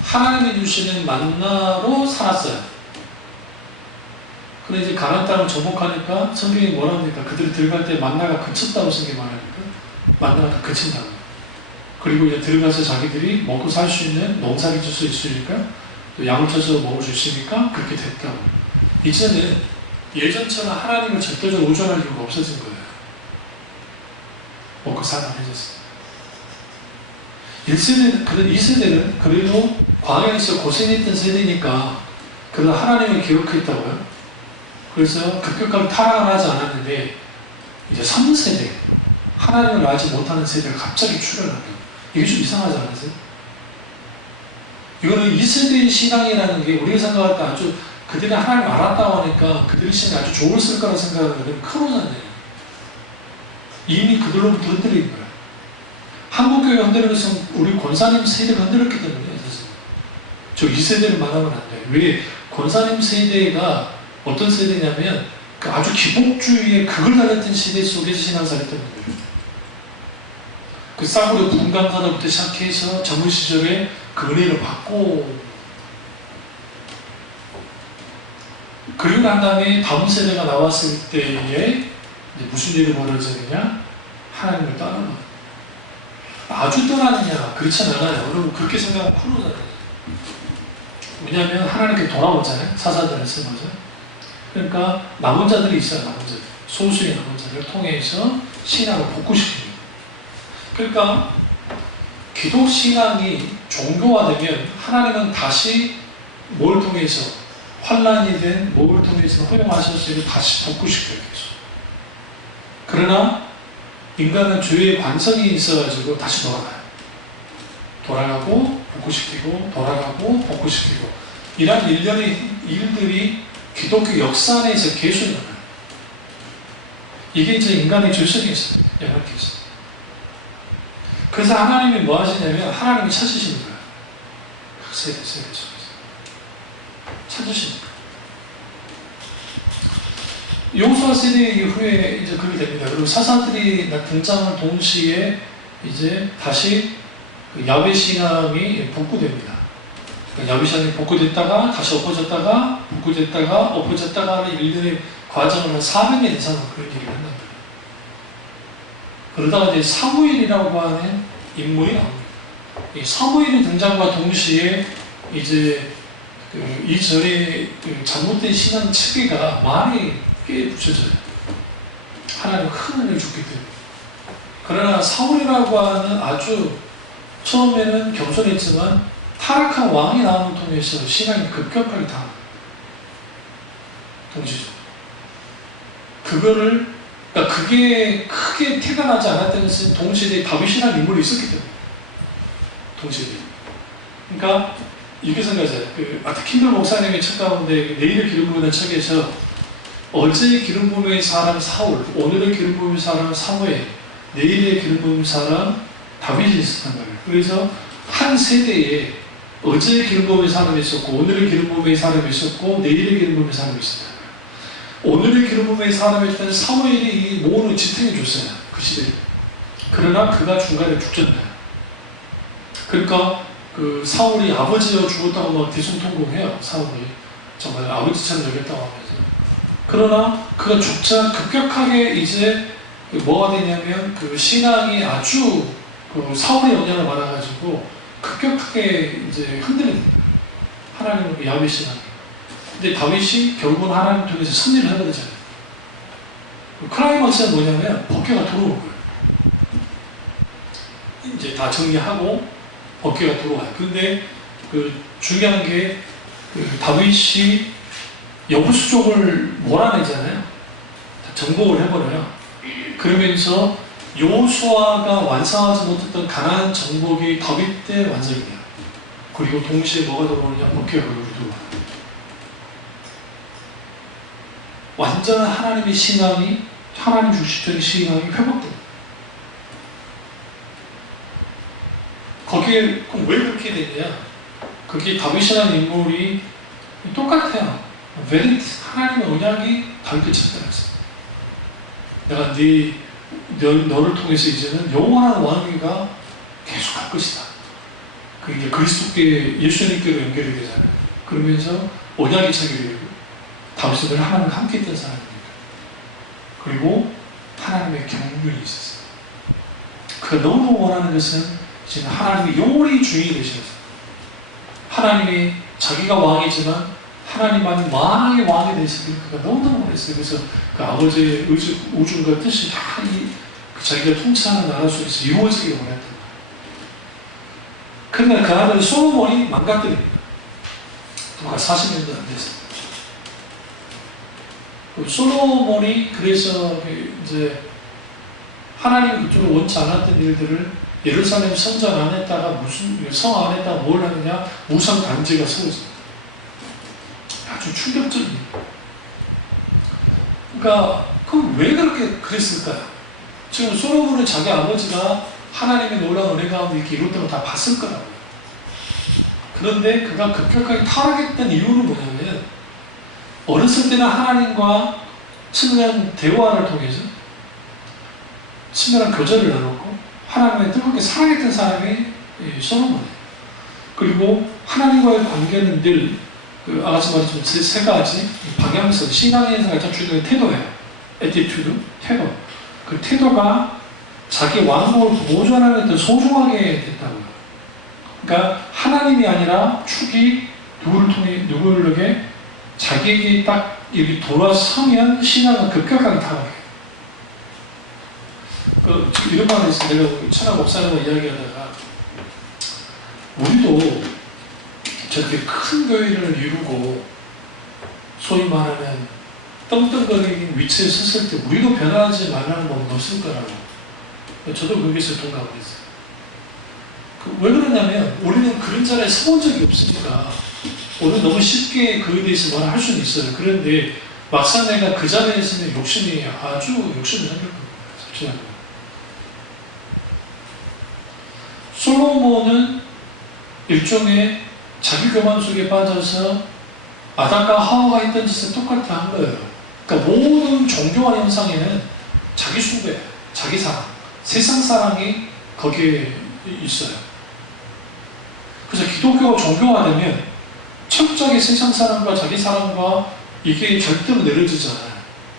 하나님이 주시는 만나로 살았어요. 근데 이제 가나안 땅을 정복하니까 성경이 뭐라 합니까? 그들이 들어갈 때 만나가 그쳤다고 성경이 말하니까 만나가 다 그친다고. 그리고 이제 들어가서 자기들이 먹고 살 수 있는 농사를 줄 수 있으니까 또 양을 쳐서 먹을 수 있으니까 그렇게 됐다고. 이제는 예전처럼 하나님을 절대적으로 의존할 이유가 없어진 거예요. 먹고 살아 해졌어요. 1세대, 2세대는 그래도 광야에서 고생했던 세대니까 그래도 하나님을 기억했다고요. 그래서 급격하게 타락을 하지 않았는데 이제 3세대, 하나님을 알지 못하는 세대가 갑자기 출현합니다. 이게 좀 이상하지 않으세요? 이거는 2세대의 신앙이라는 게 우리가 생각할 때 아주 그들이 하나님을 알았다고 하니까 그들의 신앙이 아주 좋았을 거라고 생각하는 큰 오산이에요. 이미 그들로부터 흔들린 거예요. 한국교회 흔들린 것은 우리 권사님 세대가 흔들렸기 때문에 사실. 저 2세대를 말하면 안 돼요. 왜? 권사님 세대가 어떤 세대냐면 그 아주 기복주의의 극을 달렸던 시대 속에서 신앙생활을 했던 거예요. 그 싸구려 분강사로부터 시작해서 젊은 시절에 그 은혜를 받고 그리고 난 다음에 다음 세대가 나왔을 때에 무슨 일이 벌어지느냐? 하나님을 떠나는 거예요. 아주 떠나느냐? 그렇지 않아요. 여러분 그렇게 생각하면 프로잖아요. 왜냐하면 하나님께 돌아오잖아요. 사사들에서 맞아요. 그러니까 남은 자들이 있어요. 남은 자들. 소수의 남은 자들을 통해서 신앙을 복구시킵니다. 그러니까 기독 신앙이 종교화되면 하나님은 다시 뭘 통해서 환란이 된 뭘 통해서 허용하셔서 다시 복구시켜요. 그러나 인간은 죄의 관성이 있어가지고 다시 돌아가요. 돌아가고 복구시키고 돌아가고 복구시키고 이런 일련의 일들이 기독교 역사 안에서 계속 일어나요. 이게 이제 인간의 죄성이 있어요. 이렇게 있어요. 그래서 하나님이 뭐 하시냐면 하나님이 찾으시는 거예요. 세대 속에서 찾으시는 거예요. 여호수아 세대 이후에 이제 그렇게 됩니다. 그리고 사사들이 등장한 동시에 이제 다시 그 야훼 신앙이 복구됩니다. 야훼 신앙이 복구됐다가 다시 엎어졌다가 복구됐다가 엎어졌다가 하는 일들의 과정을 한 400년 이상은 그런 일을 한단 말이에요. 그러다가 이제 사무엘이라고 하는 인물이 나옵니다. 이 사무엘이 등장과 동시에 이제 이전에 잘못된 신앙 체계가 많이 깨부셔져요. 하나님 큰 은혜를 줬기 때문에. 그러나 사울이라고 하는 아주 처음에는 겸손했지만 타락한 왕이 나옴을 통해서 신앙이 급격하게 다 동시죠. 그러니까 그게 크게 태가 나지 않았다는 것은 동시대에 다윗이라는 인물이 있었기 때문에. 동시대에. 그러니까 이렇게 생각하세요. 킹들 목사님의 책 가운데 내일의 기름 부은 책에서 어제의 기름 부음의 사람 사울, 오늘의 기름 부음의 사람 사무엘, 내일의 기름 부음의 사람 다윗이 있었단 말이에요. 그래서 한 세대에 어제의 기름 부음의 사람이 있었고, 오늘의 기름 부음의 사람이 있었고, 내일의 기름 부음의 사람이 있었다. 오늘의 기름 부음의 사람이었던 사무엘이 이 모으는 지탱해 줬어요. 그 시대에. 그러나 그가 중간에 죽잖아요. 그러니까 그 사울이 아버지가 죽었다고 막 대성통곡해요. 사울이 정말 아버지처럼 여겼다고 하면서. 그러나 그가 죽자 급격하게 이제 뭐가 되냐면 그 신앙이 아주 그 사울의 영향을 받아가지고 급격하게 이제 흔들립니다. 하나님의 야훼 신앙이. 근데 다윗이 결국은 하나님 통해서 승리를 해버리잖아요. 클라이막스는 뭐냐면 법궤가 들어올 거예요. 이제 다 정리하고 법궤가 들어와요. 근데 그 중요한 게 그 다윗이 여부수족을 몰아내잖아요. 정복을 해버려요. 그러면서 여호수아가 완성하지 못했던 가나안 정복이 다윗 때 완성이 돼요. 그리고 동시에 뭐가 들어오느냐? 법궤가 그리고 들어와요. 완전한 하나님의 신앙이, 하나님 중심적인 신앙이 회복됩니다. 거기에 왜 그렇게 되냐? 그게 다윗이라는 인물이 똑같아요. 하나님의 언약이 다윗을 찾아냈어요. 내가 너를 통해서 이제는 영원한 왕위가 계속할 것이다. 그게 그리스도께 예수님께로 연결이 되잖아요. 그러면서 언약이 체결되고 다윗은 늘 하나님과 함께 있던 사람입니다. 그리고 하나님의 경륜이 있었어요. 그가 너무 원하는 것은 지금 하나님이 영원히 주인이 되셔서 하나님이 자기가 왕이지만 하나님만이 만왕의 왕이 되시길 그가 너무너무 원했어요. 그래서 그 아버지의 우주과 뜻이 다 그 자기가 통치하는 나라 속에서 이루어지길 원했던 거예요. 그러나 그 아들 솔로몬이 망가뜨립니다. 그가 40년도 안 됐어요. 솔로몬이 그래서 이제 하나님 그쪽을 원치 않았던 일들을 예루살렘 성전 안에다가 무슨 성 안에다가 뭘 하느냐? 무상 단지가 세워집니다. 아주 충격적이에요. 그러니까 왜 그렇게 그랬을까요? 지금 솔로몬은 자기 아버지가 하나님의 놀라운 은혜 가운데 이렇게 이뤘던 걸 다 봤을 거라고요. 그런데 그가 급격하게 타락했던 이유는 뭐냐면 어렸을 때는 하나님과 친밀한 대화를 통해서 친밀한 교제를 나눴고 하나님의 뜨겁게 사랑했던 사람이 솔로몬이에요. 그리고 하나님과의 관계는 늘 아까 말했지만 세 가지 방향성, 신앙에서 가장 중요한 태도예요. 에티튜드, 태도. 그 태도가 자기 왕국을 보존하는 데 소중하게 됐다고요. 그러니까 하나님이 아니라 축이 누구에게 자기에게 딱 이렇게 돌아서면 신앙은 급격하게 타락해요. 지금 이런 말을 했어요. 내가 천하 목사님과 이야기하다가 우리도 저렇게 큰 교회를 이루고 소위 말하는 떵떵거리는 위치에 섰을 때 우리도 변하지 말라는 법은 없을 거라고. 저도 거기서 동감을 했어요. 왜 그러냐면 우리는 그런 자리에 서본 적이 없으니까 오늘 너무 쉽게 그에 대해서 말을 할 수는 있어요. 그런데 막상 내가 그 자리에 있으면 욕심이 생길 겁니다. 솔로몬은 일종의 자기 교만 속에 빠져서 아담과 하와가 했던 짓을 똑같이 한 거예요. 그러니까 모든 종교와 현상에는 자기 숭배, 자기 사랑, 세상 사랑이 거기에 있어요. 그래서 기독교가 종교화되면 철저하게 세상 사랑과 자기 사랑과 이게 절대로 내려지지 않아요.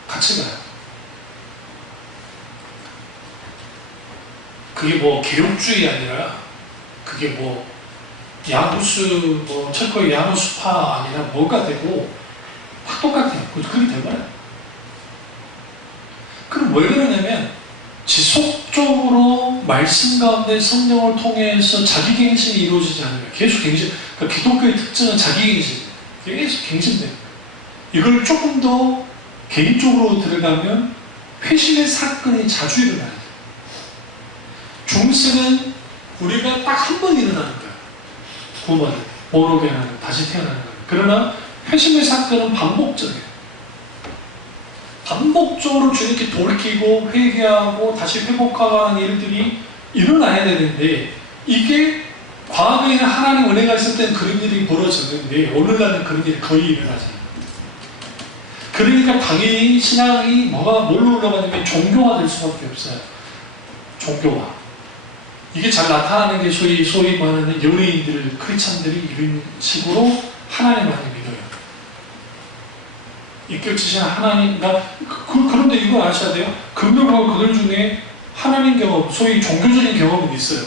같이 가요. 그게 뭐 개혁주의 아니라 그게 뭐 야구수 철거의 야구수파 아니라 뭐가 되고 다 똑같아요. 그게 돼버려요. 그럼 왜 그러냐면 지속적으로 말씀 가운데 성령을 통해서 자기 갱신이 이루어지지 않으면 계속 갱신. 그러니까 기독교의 특징은 자기 갱신. 계속 갱신돼요. 이걸 조금 더 개인적으로 들어가면 회심의 사건이 자주 일어나요. 중세는 우리가 딱 한 번 일어나는 거예요. 구원받을 때. 모르게 하는 다시 태어나는 거예요. 그러나 회심의 사건은 반복적이에요. 반복적으로 주님께 돌이키고 회개하고 다시 회복하는 일들이 일어나야 되는데, 이게 과거에는 하나님 은혜가 있을 때는 그런 일이 벌어졌는데 오늘날은 그런 일이 거의 일어나지 않아요. 그러니까 당연히 신앙이 뭘로 올라가냐면 종교화 될 수밖에 없어요. 종교화. 이게 잘 나타나는 게 소위 말하는 연예인들, 크리스찬들이 이런 식으로 하나님만을 믿어요. 입결치신 하나님과 그런데 이거 아셔야 돼요. 그들과 그들 중에 하나님 경험, 소위 종교적인 경험은 있어요.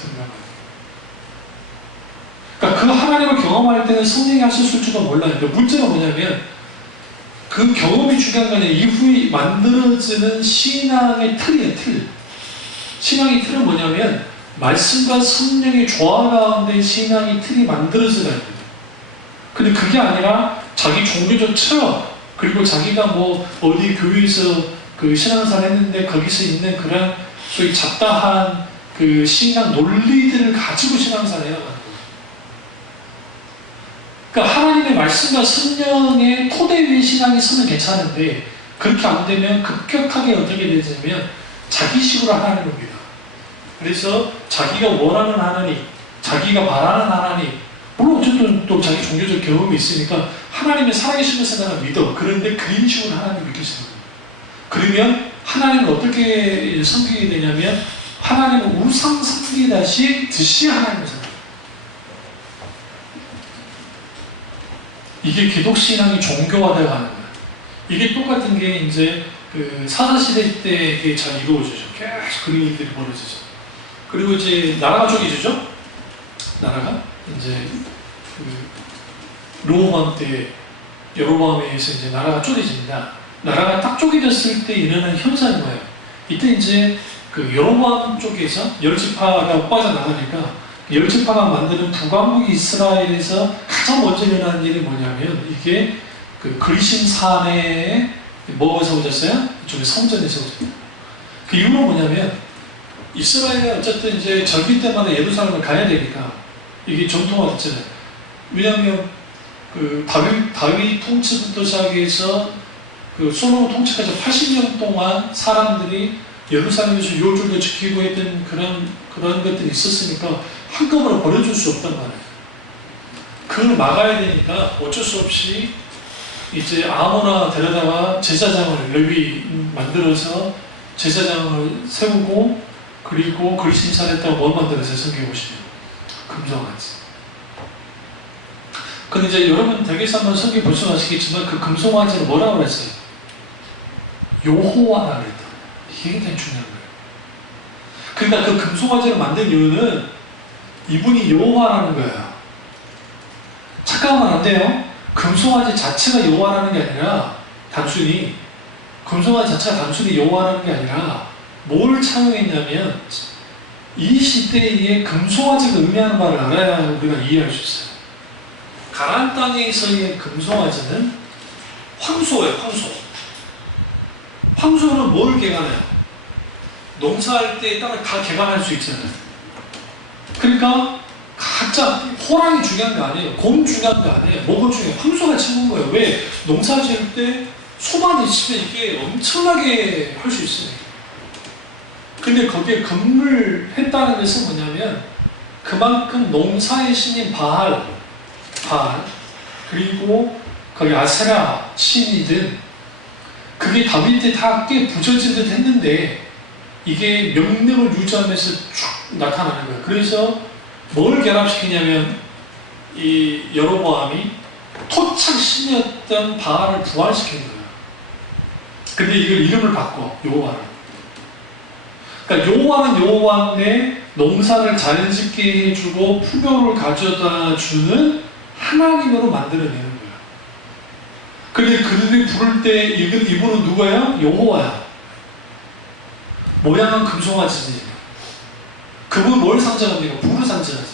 그러니까 그 하나님을 경험할 때는 성령이 하셨을 줄도 몰라요. 근데 문제가 뭐냐면 그 경험이 중요한 게 아니라 이후에 만들어지는 신앙의 틀이에요. 틀. 신앙의 틀은 뭐냐면 말씀과 성령의 조화 가운데 신앙의 틀이 만들어져야 됩니다. 근데 그게 아니라 자기 종교적 철학, 그리고 자기가 어디 교회에서 그 신앙생활 했는데 거기서 있는 그런 소위 잡다한 그 신앙 논리들을 가지고 신앙생활을 해나가는 거예요. 그러니까 하나님의 말씀과 성령의 토대 위에 신앙이 서면 괜찮은데, 그렇게 안 되면 급격하게 어떻게 되냐면 자기식으로 하나님을 믿어. 그래서 자기가 원하는 하나님, 자기가 바라는 하나님, 물론 어쨌든 또 자기 종교적 경험이 있으니까 하나님의 살아계신 것을 나는 믿어. 그런데 그런 식으로 하나님을 믿기시는 거예요. 그러면 하나님을 어떻게 섬기게 되냐면 하나님을 우상 섬기다시 하나님을 섬겨요. 이게 기독신앙이 종교화되어 가는 거예요. 이게 똑같은 게 이제 그 사사시대 때 이게 잘 이루어지죠. 계속 그런 일들이 벌어지죠. 그리고 이제 나라가 쪼개지죠. 나라가 이제 그 로마왕 때 여로보암에 의해서 이제 나라가 쪼개집니다. 나라가 딱 쪼개졌을 때 일어나는 현상이 뭐예요? 이때 이제 그 여로보암 쪽에서 열지파가 빠져나가니까 열지파가 만드는 북왕국 이스라엘에서 가장 먼저 일어나는 일이 뭐냐면 이게 그 그리심 산에 뭐가 세워졌어요? 이쪽에 성전이 세워졌어요. 그 이유는 뭐냐면 이스라엘은 어쨌든 이제 절기 때마다 예루살렘을 가야 되니까 이게 전통화 됐잖아요. 왜냐하면 그 다윗 통치부터 시작해서 그 솔로몬 통치까지 80년 동안 사람들이 예루살렘에서 요절도 지키고 했던 그런 것들이 있었으니까 한꺼번에 버려줄 수 없단 말이에요. 그걸 막아야 되니까 어쩔 수 없이 이제 아무나 데려다가 제사장을 레위 만들어서 제사장을 세우고, 그리고 그리심산에다가 뭘 만들어서 성경에 보시면 금송아지. 근데 이제 여러분 댁에서 한번 성경 보시면 아시겠지만 그 금송아지는 뭐라고 그랬어요? 여호와라고 그랬다. 이게 굉장히 중요한 거예요. 그러니까 그 금송아지를 만든 이유는 이분이 여호와라는 거예요. 착각하면 안 돼요. 금송아지 자체가 여호와라는 게 아니라 단순히 여호와라는 게 아니라 뭘 차용했냐면 이 시대에 금송아지가 의미하는 바를 알아야 우리가 이해할 수 있어요. 가나안 땅에서의 금송아지는 황소예요. 황소는 뭘 개간해요? 농사할 때 땅을 다 개간할 수 있잖아요. 그러니까 각자 호랑이 중요한 게 아니에요. 곰 중요한 게 아니에요. 뭐가 중요해요? 황소가 최고인 거예요. 왜? 농사 지을 때 소만 있으면 이게 엄청나게 할 수 있어요. 근데 거기에 금물했다는 것은 뭐냐면 그만큼 농사의 신인 바알, 그리고 거기 아세라 신이든 그게 다윗 때 다 꽤 부서진 듯 했는데 이게 명령을 유지하면서 쭉 나타나는 거예요. 그래서 뭘 결합시키냐면 이 여로보암이 토착신이었던 바알을 부활시킨 거예요. 근데 이걸 이름을 바꿔, 여호와를. 그러니까 여호와는 여호와인데 농사를 잘 짓게 해주고 풍요를 가져다 주는 하나님으로 만들어내는 거예요. 근데 그들이 부를 때 이분은 누구예요? 여호와야. 모양은 금송아지지. 그분 뭘 상징합니까? 부를 상징하죠.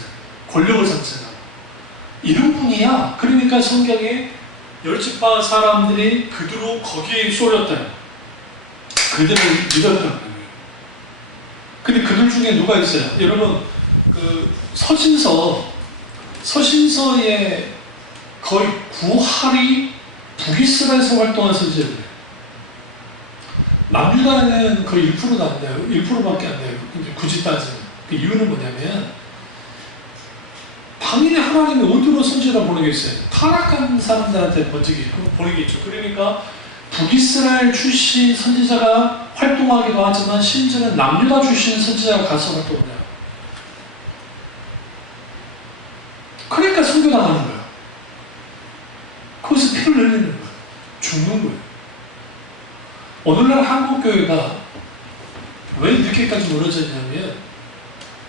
권력을 상징하고. 이런 분이야. 그러니까 성경에 열지파 사람들이 그대로 거기에 쏠렸다. 그들을 믿었던 거예요. 근데 그들 중에 누가 있어요? 여러분, 그 서신서에 거의 9할이 북이스라엘에서 활동한 선지자들이에요. 남유다는 거의 1%도 안 돼요. 1%밖에 안 돼요. 근데 굳이 따지면. 그 이유는 뭐냐면, 당연히 하나님이 어디로 선지자를 보내겠어요? 타락한 사람들한테 보내겠죠. 그러니까 북이스라엘 출신 선지자가 활동하기도 하지만 심지어는 남유다 출신 선지자가 가서 활동을 해요. 그러니까 선교당하는 거예요. 거기서 피를 흘리는 거예요. 죽는 거예요. 오늘날 한국교회가 왜 이렇게까지 무너졌냐면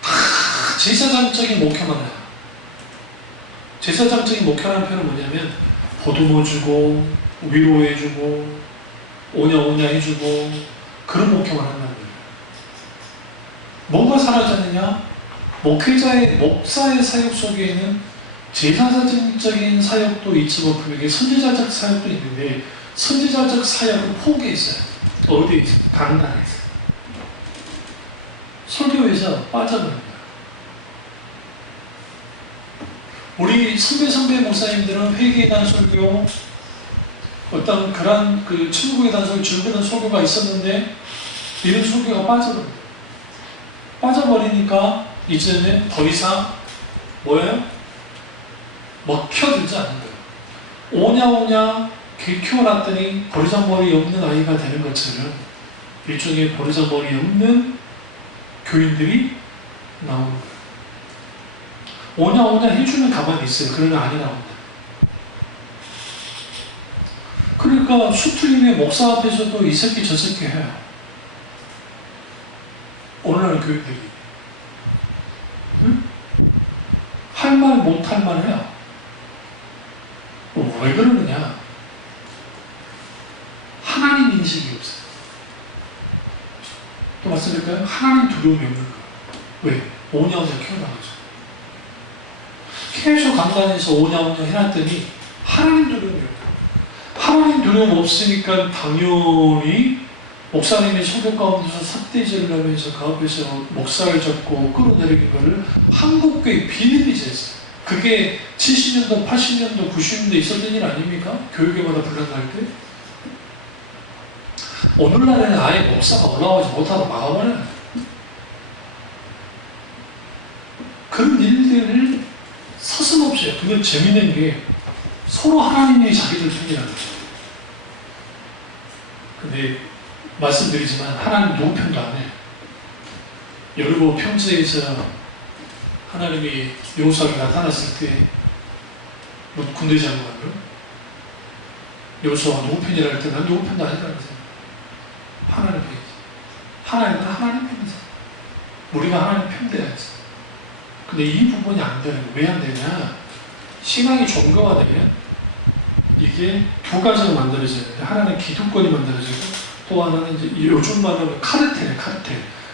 다 제사장적인 목회만 해요. 제사장적인 목회라는 표현은 뭐냐면 보듬어 주고 위로해주고 오냐 해주고 그런 목회만 한다는 거예요. 뭐가 사라졌느냐? 목사의 사역 속에는 제사장적인 사역도 있지만 그게 선지자적 사역도 있는데 선지자적 사역은 포기했어요. 어디에 있어요? 다른 나라에 있어요. 설교에서 빠져버립니다. 우리 선배 목사님들은 회개에 대한 설교, 어떤 그런 천국에 대한 설교, 즐거운 설교가 있었는데 이런 설교가 빠져버립니다. 빠져버리니까 이제는 더 이상 뭐예요? 먹혀들지 않는 거예요. 오냐 키워놨더니 버르장머리 없는 아이가 되는 것처럼 일종의 버르장머리 없는 교인들이 나오는 거예요. 오냐 해주면 가만히 있어요. 그러나 아니 나온다. 그러니까 수틀림의 목사 앞에서도 이 새끼 저 새끼 해요. 오늘날 교인들이 응? 할 말 못할 말 해요. 왜 그러느냐? 하나님 인식이 없어요. 또 말씀드릴까요? 하나님 두려움이 없는 거예요. 왜? 오냐 키워나가죠. 계속 강단에서 오냐 해놨더니 하나님 두려움이 없어요. 하나님 두려움 없으니까 당연히 목사님이 설교 가운데서 삿대질을 하면서 그 앞에서 목사를 잡고 끌어내리는 것을 한국교회 비밀리지했어요. 그게 70년도, 80년도, 90년도에 있었던 일 아닙니까? 교육에마다 불러날 때. 오늘날에는 아예 목사가 올라오지 못하고 막아버려요. 그런 일들을 서슴없이 해요. 그건 재밌는 게 서로 하나님이 자기들 편이라는 거죠. 근데 말씀드리지만 하나님 누구 편도 안 해요. 여리고 평지에서 하나님이 여호수아에게 나타났을 때 군대 장관을 여호수아가 누구 편이라 할 때 난 누구 편도 아니라는 거예요. 하나님 편이지. 하나님은 하나님 편이지. 우리가 하나님 편돼야지. 근데 이 부분이 안 되는 거예요. 왜 안 되냐? 신앙이 종교화되면 이게 두 가지가 만들어져야 돼요. 하나는 기득권이 만들어지고 또 하나는 이제 요즘 말하면 카르텔이에요.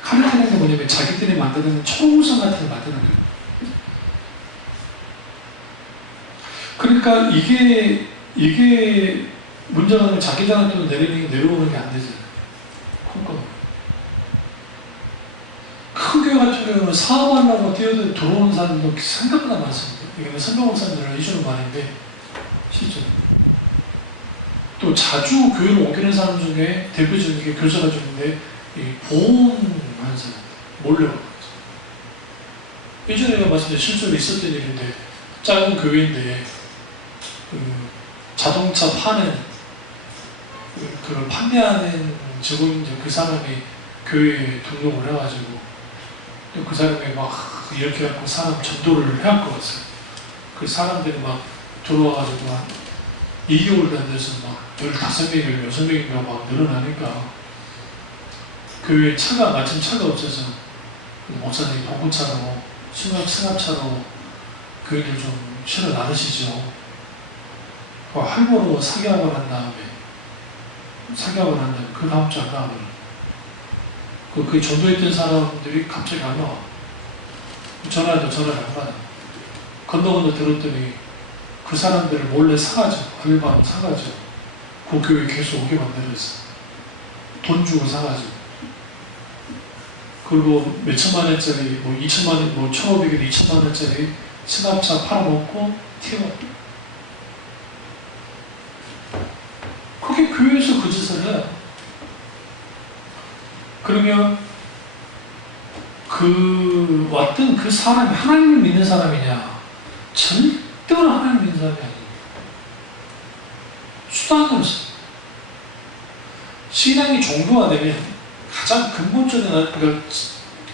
카르텔은 게 뭐냐면 자기들이 만드는 초우성 같은 걸 만드는 거예요. 그러니까 이게 문제가 자기장한테 내려오는 게 안 되잖아요. 큰 교회 같은 경우는 사업하려고 들어오는 사람도 생각보다 많습니다. 이게 선교목사님들은 해주는 말인데 실제 또 자주 교회를 옮기는 사람 중에 대표적인 게 교사가 중인데 보험하는 사람 몰려가는 거죠. 예전에 내가 말씀드린 실제로 있었던 일인데 작은 교회인데 자동차 파는 그걸 판매하는 직원인데 그 사람이 교회에 등록을 해가지고 또 그 사람이 막 이렇게 갖고 사람 전도를 해갖고 왔어요. 그 사람들이 막 들어와가지고 한 2개월 된 데서 막 15명이 6명인가 막 늘어나니까 교회에 마침 차가 없어서 목사님이 봉고차로 승합차로 교회를 좀 실어 나르시죠. 할보로 사교학을 한 다음에 그 다음 주 안 나오면 그 전도했던 사람들이 갑자기 안 나와. 전화를 안 받아. 건너건너 들었더니 그 사람들을 몰래 사가지고 알바로 사가지고 그 교회에 계속 오게 만들었어. 돈 주고 사가지고. 그리고 몇 천만 원짜리, 2천만 원, 1,500원, 2천만 원짜리 승합차 팔아먹고 튀어. 그게 교회에서 그 짓을 해요. 그러면 그 왔던 그 사람이 하나님을 믿는 사람이냐? 절대로 하나님을 믿는 사람이 아니에요. 수단으로서. 신앙이 종교화되면 가장 근본적으로, 그러니까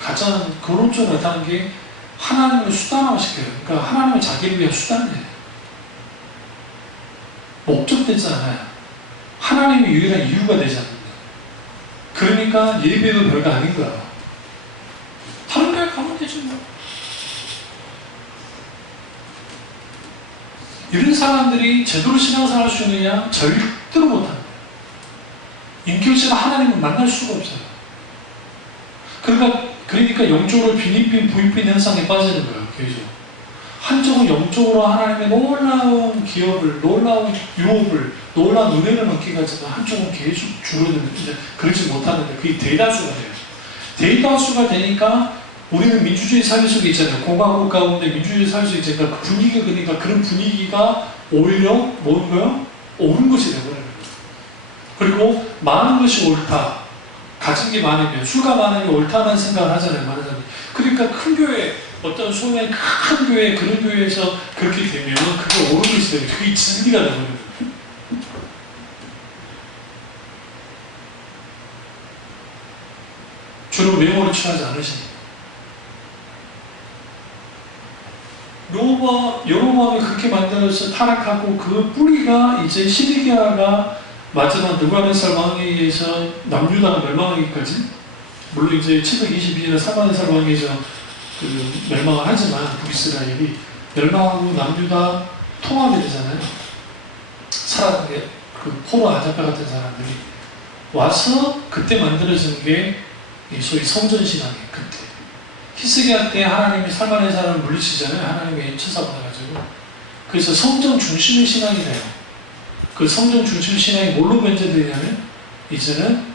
가장 근본적으로 나타나는 게 하나님을 수단화시켜요. 그러니까 하나님은 자기를 위한 수단이에요. 목적되지 않아요. 하나님이 유일한 이유가 되지 않는다. 그러니까 예배도 별거 아닌 거야. 다른 교회 가면 되지 뭐. 이런 사람들이 제대로 신앙생활 할 수 있느냐? 절대로 못합니다. 인격체가 하나님을 만날 수가 없어요. 그러니까 영적으로 빈익빈 부익빈 현상에 빠지는 거예요. 계속. 한쪽은 영적으로 하나님의 놀라운 기업을, 놀라운 유업을, 놀라운 은혜를 얻기 가지만 한쪽은 계속 줄어드는, 이제 그러지 못하는데 그게 대다수가 돼요. 대다수가 되니까 우리는 민주주의 사회 속에 있잖아요. 공화국 가운데 민주주의 사회 속에 있잖아요. 그 분위기가, 그러니까 그런 분위기가 오히려 뭐는 거요? 옳은 것이 되버려요. 그리고 많은 것이 옳다. 가진 게 많으면, 수가 많으면 옳다는 생각을 하잖아요. 많은 사람이. 그러니까 큰 교회, 어떤 소매 큰 교회, 그런 교회에서 그렇게 되면 그게 옳은 것이 되면 그게 진리가 되버려요. 주로 외모를 취하지 않으십니다. 여로보암이 그렇게 만들어서 타락하고 그 뿌리가 이제 시드기야가 마지막 느부갓네살 왕에 의해서 남유다가 멸망하기까지, 물론 이제 722년에 사마네살 왕에 의해서 그 멸망을 하지만 북이스라엘이 멸망하고 남유다 통합이 되잖아요. 사람들, 그 포로 아자파 같은 사람들이 와서 그때 만들어진 게 소위 성전신앙이에요. 그때 히스기야 때 하나님이 사마네살을 물리치잖아요. 하나님의 천사받아가지고. 그래서 성전 중심의 신앙이 돼요. 그 성전 중심 신앙이 뭘로 변제되냐면 이제는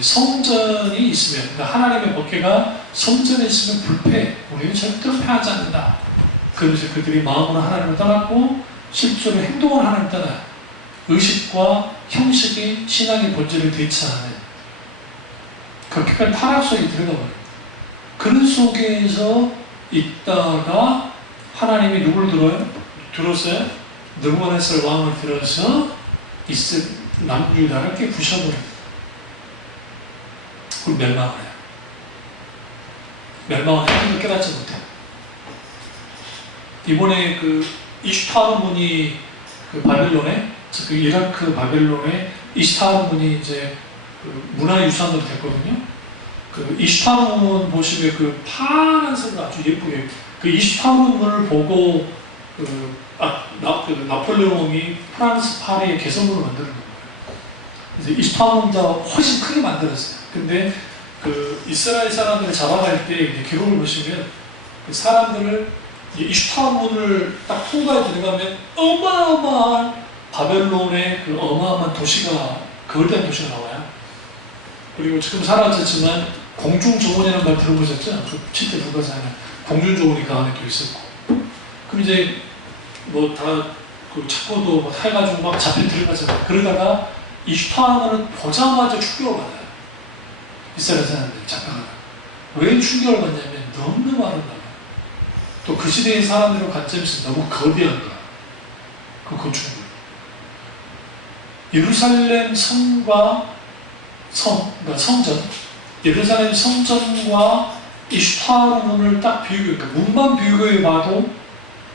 성전이 있으면, 그러니까 하나님의 법궤가 성전에 있으면 불패, 우리는 절대로 패하지 않는다. 그래서 그들이 마음으로 하나님을 떠났고 실제로 행동을 하나님을 떠나요. 의식과 형식이 신앙의 본질을 대체하는, 그렇게까지 타락 속에 들어가 버려요. 그런 속에서 있다가 하나님이 누구를 들었어요? 느부갓네살 왕을 들어서 남유다를 이렇게 부셔버려요. 그걸 멸망을 해요. 멸망을 해도 깨닫지 못해요. 이번에 그 이슈타르 문이 그 바벨론에, 그 이라크 바벨론에 이슈타르 문이 이제 그 문화유산으로 됐거든요. 그 이슈타르 문 보시면 그 파란색으로 아주 예쁘게, 그 이슈타르 문을 보고 나폴레옹이 프랑스 파리의 개성문을 만드는 거예요. 이제 이슈타르 문보다 훨씬 크게 만들었어요. 근데 그 이스라엘 사람들을 잡아갈 때 기록을 보시면 그 사람들을 이슈타르 문을 딱 통과해 들어가면 어마어마한 바벨론의 그 어마어마한 도시가, 거대한 도시가 나와요. 그리고 지금 사라졌지만 공중정원이라는 말 들어보셨죠? 그 진짜 누가 사냐? 공중정원이 그 안에 또 있었고. 그럼 이제 뭐 다 그 착고도 막 해가지고 막 잡혀 들어가잖아요. 그러다가 이슈타르문을 보자마자 충격을 받아요. 이스라엘 사람들이 잡혀가다가. 왜 충격을 받냐면 너무너무 아름다워요. 또 그 시대의 사람들의 관점에서 너무 거대한 거야. 그 건축물. 예루살렘 성과 그러니까 성전, 예루살렘 성전과 이슈타르문을 딱 비교해, 그러니까 문만 비교해 봐도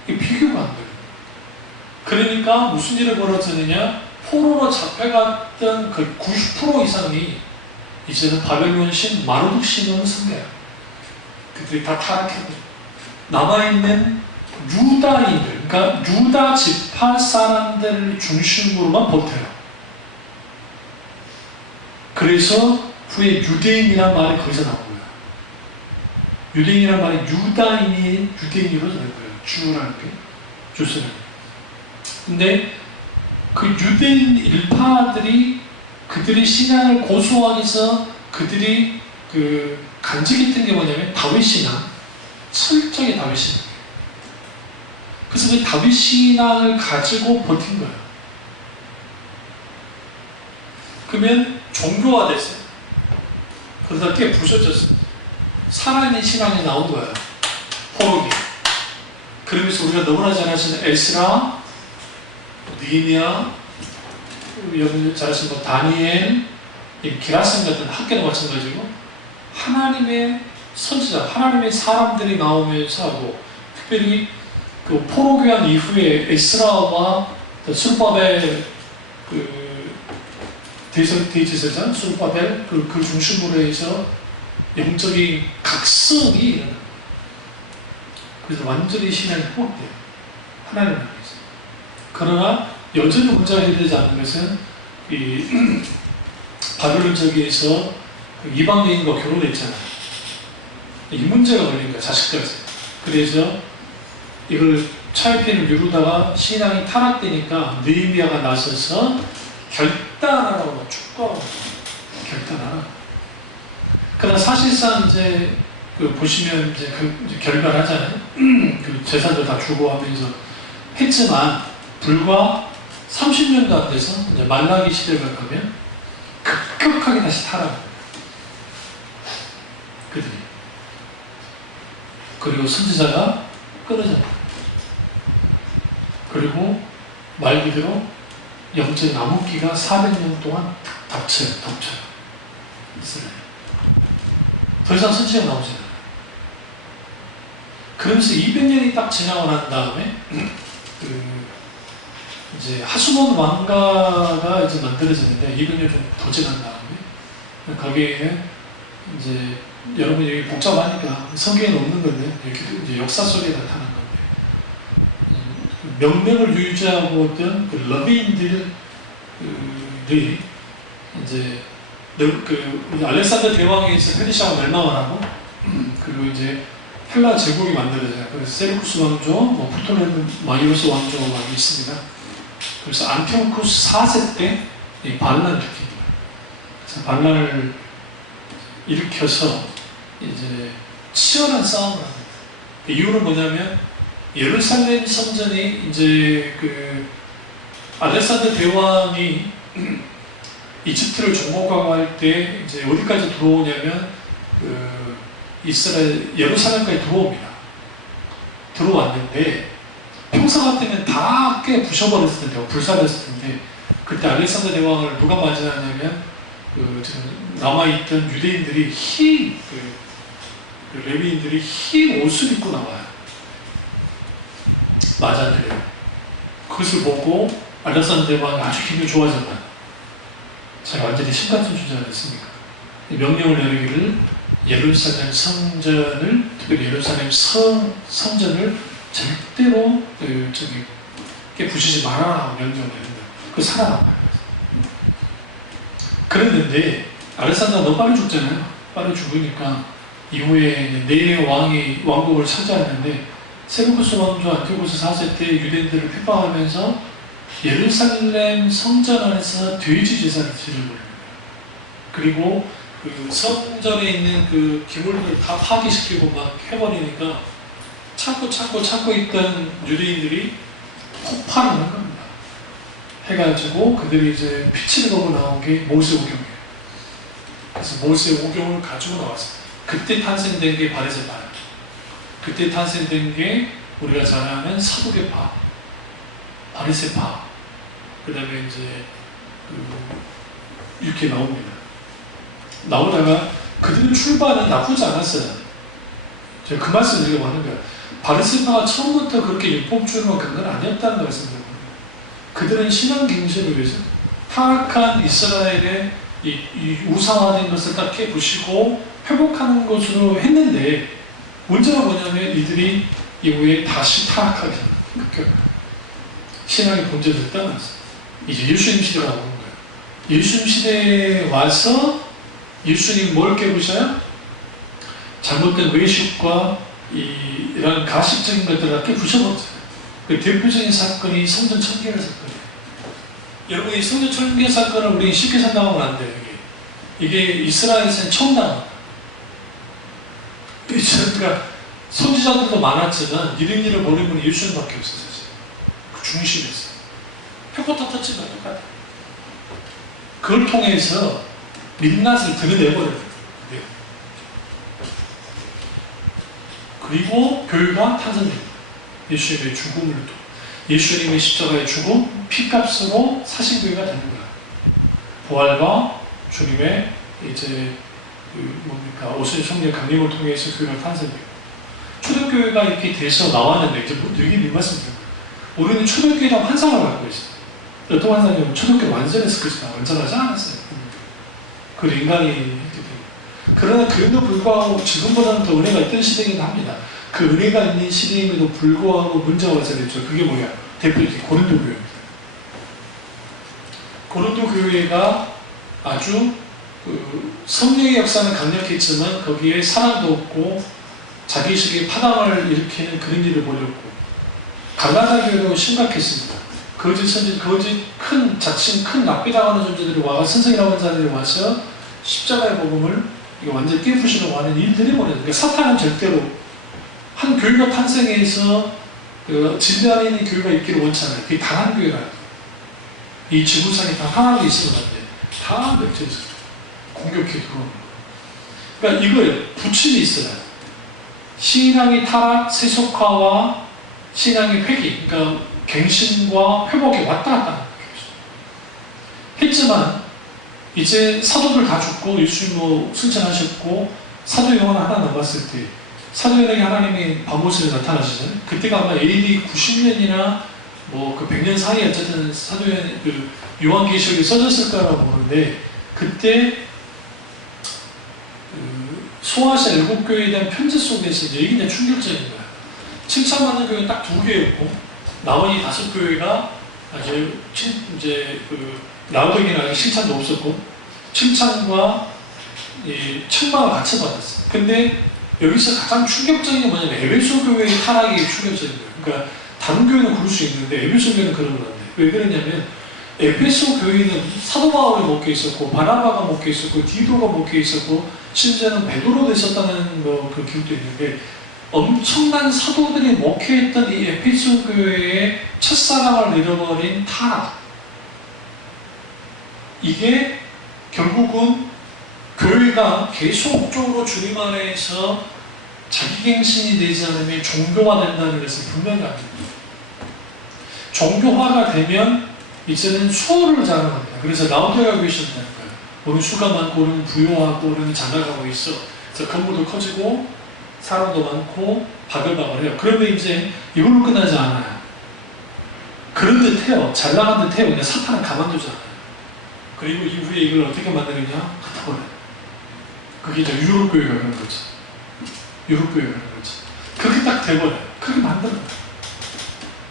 비교가 안 돼요. 그러니까 무슨 일이 벌어지느냐? 포로로 잡혀갔던 그 90% 이상이 이제는 바벨론 신 마르둑 신을 섬겨요. 그들이 다 타락했고 남아있는 유다인들, 그러니까 유다 지파 사람들 중심으로만 버텨요. 그래서 후에 유대인이란 말이 거기서 나온 거예요. 유대인이란 말이 유대인으로 되는 거예요. 주라는 게. 주스라는. 근데 그 유대인 일파들이 그들의 신앙을 고수하기 위해서 그들이 그 간직했던 게 뭐냐면 다윗 신앙. 철저히 다윗 신앙. 그래서 그 다윗 신앙을 가지고 버틴 거예요. 그러면 종교화됐어요. 그러다 꽤 부서졌어. 살아있는 신앙이 나온 거야. 포로기. 그러면서 우리가 너무나 잘 아시는 에스라, 느헤미야, 여러분 잘 아시는 뭐 다니엘, 기라성 같은 학교도 마찬가지고 하나님의 선지자, 하나님의 사람들이 나오면서 하고 특별히 그 포로교환 이후에 에스라와 수르바벨 그 대제사장 수르바벨 그 중심으로 해서 영적인 각성이 일어납니다. 그래서 완전히 신앙이 회복돼요. 하나님 안에서. 그러나 여전히 문제가 해결되지 않는 것은 이 바벨론 저기에서 이방 여인과 결혼했잖아요. 이 문제가 걸린 거야, 자식까지. 그래서 이걸 차일피를 미루다가 신앙이 타락되니까 느헤미야가 나서서 결단하라고 축구하고 결단하라. 그러나 사실상 이제 그 보시면 이제 이제 결별하잖아요. 그 재산도 다 주고 하면서 했지만 불과 30년도 안 돼서 이제 말라기 시대가 가면 급격하게 다시 타락합니다. 그들이. 그리고 선지자가 끊어집니다. 그리고 말 그대로 영적 암흑기가 400년 동안 덮쳐요. 이스라엘. 더 이상 선지자가 나오지 않아요. 그러면서 200년이 딱 지나고 난 다음에 이제 하수몬 왕가가 이제 만들어졌는데 200년 좀 더 지난 다음에 거기에 이제 여러분 여기 복잡하니까 성경에는 없는 건데 이렇게 이제 역사 속에 나타난 건데 명맥을 유지하고 있던 그 러비인들이 이제 그 알렉산더 대왕에서 페르시아가 멸망을 하고 그리고 이제 헬라 제국이 만들어져요. 그래서 세르쿠스 왕조, 뭐 프톨레미 마이오스 왕조가 많이 있습니다. 그래서 안티오쿠스 4세 때 이 반란을 일으킵니다. 그래서 반란을 일으켜서 이제 치열한 싸움을 합니다. 그 이유는 뭐냐면 예루살렘 성전이 이제 그 알렉산더 대왕이 이집트를 정복하고 할 때 이제 어디까지 들어오냐면 그 이스라엘 예루살렘까지 들어옵니다. 들어왔는데 평소 같으면 다 꽤 부셔버렸을 텐데 불살렸을 텐데 그때 알렉산더 대왕을 누가 맞이하냐면 그 지금 남아있던 유대인들이 흰 그 레위인들이 흰 옷을 입고 나와요. 맞아들여요. 그것을 보고 알렉산더 대왕이 아주 기분이 좋아졌나요? 제가 완전히 신같은 존재가 됐으니까 명령을 내리기를 예루살렘 성전을 특별히 예루살렘 성전을 절대로 깨부시지 말아라 명령을 내린다. 그거 살아남아요. 그랬는데 알렉산더가 너무 빨리 죽잖아요. 빨리 죽으니까 이후에 네네 왕이 왕국을 차지하는데 세르쿠스 왕조 안티오쿠스 4세 때 유대인들을 핍박하면서 예루살렘 성전 안에서 돼지 제사를 지르는 그리고 그 성전에 있는 그 기물들을 다 파괴시키고 막 해버리니까 참고 있던 유대인들이 폭발을 한 겁니다. 해가지고 그들이 이제 피치를 보고 나온 게 모세오경이에요. 그래서 모세오경을 가지고 나왔어요. 그때 탄생된 게 바리새파예요. 그때 탄생된 게 우리가 잘 아는 사두개파, 바리새파, 그 다음에 이제 이렇게 나옵니다. 나오다가 그들의 출발은 나쁘지 않았어요. 제가 그 말씀을 드리려고 하는 거예요. 바리새파가 처음부터 그렇게 율법주의만 그런 건 아니었다는 말씀을 드립니다. 그들은 신앙 갱신을 위해서 타락한 이스라엘의 이 우상화된 것을 딱 깨부시고 회복하는 것으로 했는데 문제가 뭐냐면 이들이 이후에 다시 타락하게 됩니다. 신앙의 본질을 떠나서 이제 예수님 시대가 오는 거예요. 예수님 시대에 와서 예수님 뭘 깨부셔요? 잘못된 외식과 이런 가식적인 것들을 다 깨부셔버렸어요. 그 대표적인 사건이 성전 청결 사건이에요. 여러분 이 성전 청결 사건을 우리 쉽게 생각하면 안 돼요. 이게 이스라엘에서는 처음 당합니다. 그러니까 선지자들도 많았지만 이런 일을 벌인 분이 예수님밖에 없었어요. 그 중심에서 표포타 터치가 똑같아요. 그걸 통해서 민낯을 드러내버려요. 그리고 교회가 탄생됩니다. 예수님의 죽음을 또 예수님의 십자가의 죽음, 피값으로 사신 교회가 되는 거예요. 부활과 주님의 이제 오순절 성령 강림을 통해서 교회가 탄생돼요. 초대교회가 이렇게 돼서 나왔는데 이제 되게 말씀드려요. 우리는 초대교회랑 환상을 갖고 있어요. 어떤 환상이냐면 초대교회 완전했을 것이다. 완전하지 않았어요. 그 인간이 했기 때문에. 그러나 그에도 불구하고 지금보다는 더 은혜가 있던 시대이긴 합니다. 그 은혜가 있는 시대임에도 불구하고 문제가 발생했죠. 그게 뭐야? 대표적인 고린도 교회입니다. 고린도 교회가 아주 성령의 역사는 강력했지만 거기에 사랑도 없고 자기식의 파당을 일으키는 그런 일을 벌였고 갈라디아 교회도 심각했습니다. 거짓 선진, 거짓 큰 자칭 큰 납비당하는 존재들이 와서 선생이라고 하는 자들이 와서 십자가의 복음을 완전히 깨부시려고 하는 일들이 벌어져요. 그러니까 사탄은 절대로 한 교회가 탄생해서 진리 안에 있는 교회가 있기를 원치 않아요. 그게 단 한 교회가 아니에요. 이 지구상에 단 하나가 있으면 안 돼. 다 맺혀있어요. 공격해 들어오는 거. 그러니까 이거에 부침이 있어요. 신앙의 타락, 세속화와 신앙의 회귀, 그러니까 갱신과 회복이 왔다 갔다 하는 거예요. 했지만 이제 사도들 다 죽고 예수님 승천하셨고 사도 영혼 하나 남았을 때 사도에게 하나님이 바모스에 나타나시잖아요. 그때가 아마 AD 90년이나 그 100년 사이에 어쨌든 사도의 요한계시록이 써졌을 거라고 보는데 그때 소아시아 일곱 교회에 대한 편지 속에서 이제 이게 그냥 충격적인 거야. 칭찬받는 교회는 딱 2개였고 나머지 5교회가 아주 이제 라우딩이나 칭찬도 없었고 칭찬과 책망을 같이 받았어. 근데 여기서 가장 충격적인 게 뭐냐면 에베소 교회의 타락이 충격적인 거예요. 그러니까 다른 교회는 그럴 수 있는데 에베소 교회는 그런 건 안 돼요. 왜 그러냐면 에베소 교회는 사도 바울이 목회 있었고 바나바가 목회 있었고 디도가 목회 있었고 심지어는 베드로도 있었다는 그 기록도 있는데 엄청난 사도들이 목회했던 이 에베소 교회의 첫사랑을 잃어버린 타락, 이게 결국은 교회가 계속적으로 주님 안에서 자기갱신이 되지 않으면 종교화된다는 것을 분명히 압니다. 종교화가 되면 이제는 수호를 자랑합니다. 그래서 라우디게아 계신다는 거예요. 우리는 수가 많고 우리는 부유하고 우리는 장가가고 있어. 그래서 건물도 커지고 사람도 많고 바글바글해요. 그러면 이제 이걸로 끝나지 않아요. 그런 듯해요. 잘 나간 듯해요. 근데 사탄은 가만두지 않아요. 그리고 이후에 이걸 어떻게 만드느냐? 갖다 버려요. 그게 이제 유럽교회가 그런 거죠. 유럽교회가 그런 거죠. 그렇게 딱 돼버려요. 그렇게 만들어요.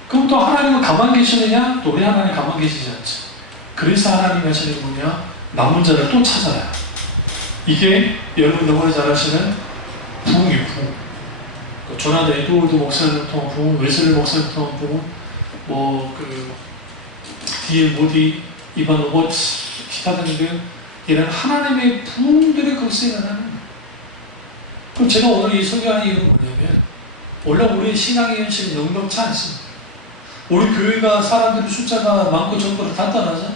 그럼 또 하나님은 가만 계시느냐? 또 우리 하나님 가만 계시지 않죠. 그래서 하나님 하시는 게 뭐냐? 남은 자를 또 찾아야. 이게 여러분 너무나 잘 아시는 부흥이에요. 부흥. 조나단 에드워드 목사님 통한 부흥, 웨슬리 목사님 통한 부흥, D.L. 모디, 이반 로버츠, 기타 등등 이런 하나님의 부흥들의 거기서 일어나는 거예요. 그럼 제가 오늘 이 설교하는 이유는 뭐냐면 원래 우리의 신앙의 현실이 넉넉치 않습니다. 우리 교회가 사람들의 숫자가 많고 적고를 다 떠나서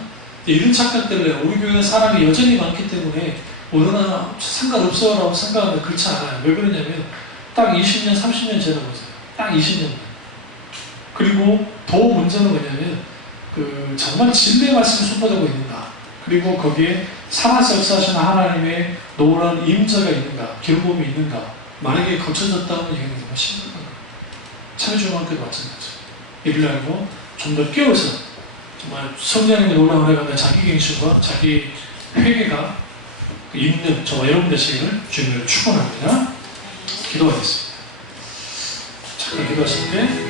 이런 착각 때문에 우리 교회가 사람이 여전히 많기 때문에 어느나 상관없어라고 생각하는데 그렇지 않아요. 왜 그러냐면 딱 20년, 30년 전에 보세요. 딱 20년. 그리고 더 문제는 뭐냐면 정말 진리의 말씀이 선포되고 있는가, 그리고 거기에 살아서 역사하시는 하나님의 놀라운 임재가 있는가, 기름부음이 있는가. 만약에 거쳐졌다면 이게 정말 심각한 거예요. 참여중앙 때도 마찬가지죠. 이를 알고 좀 더 깨워서 정말 성령님의 놀라운 은혜가 자기 갱신과 자기 회개가 있는 저와 여러분 되시기를 주님을 축원합니다. 기도하겠습니다. 잠깐 기도하실 때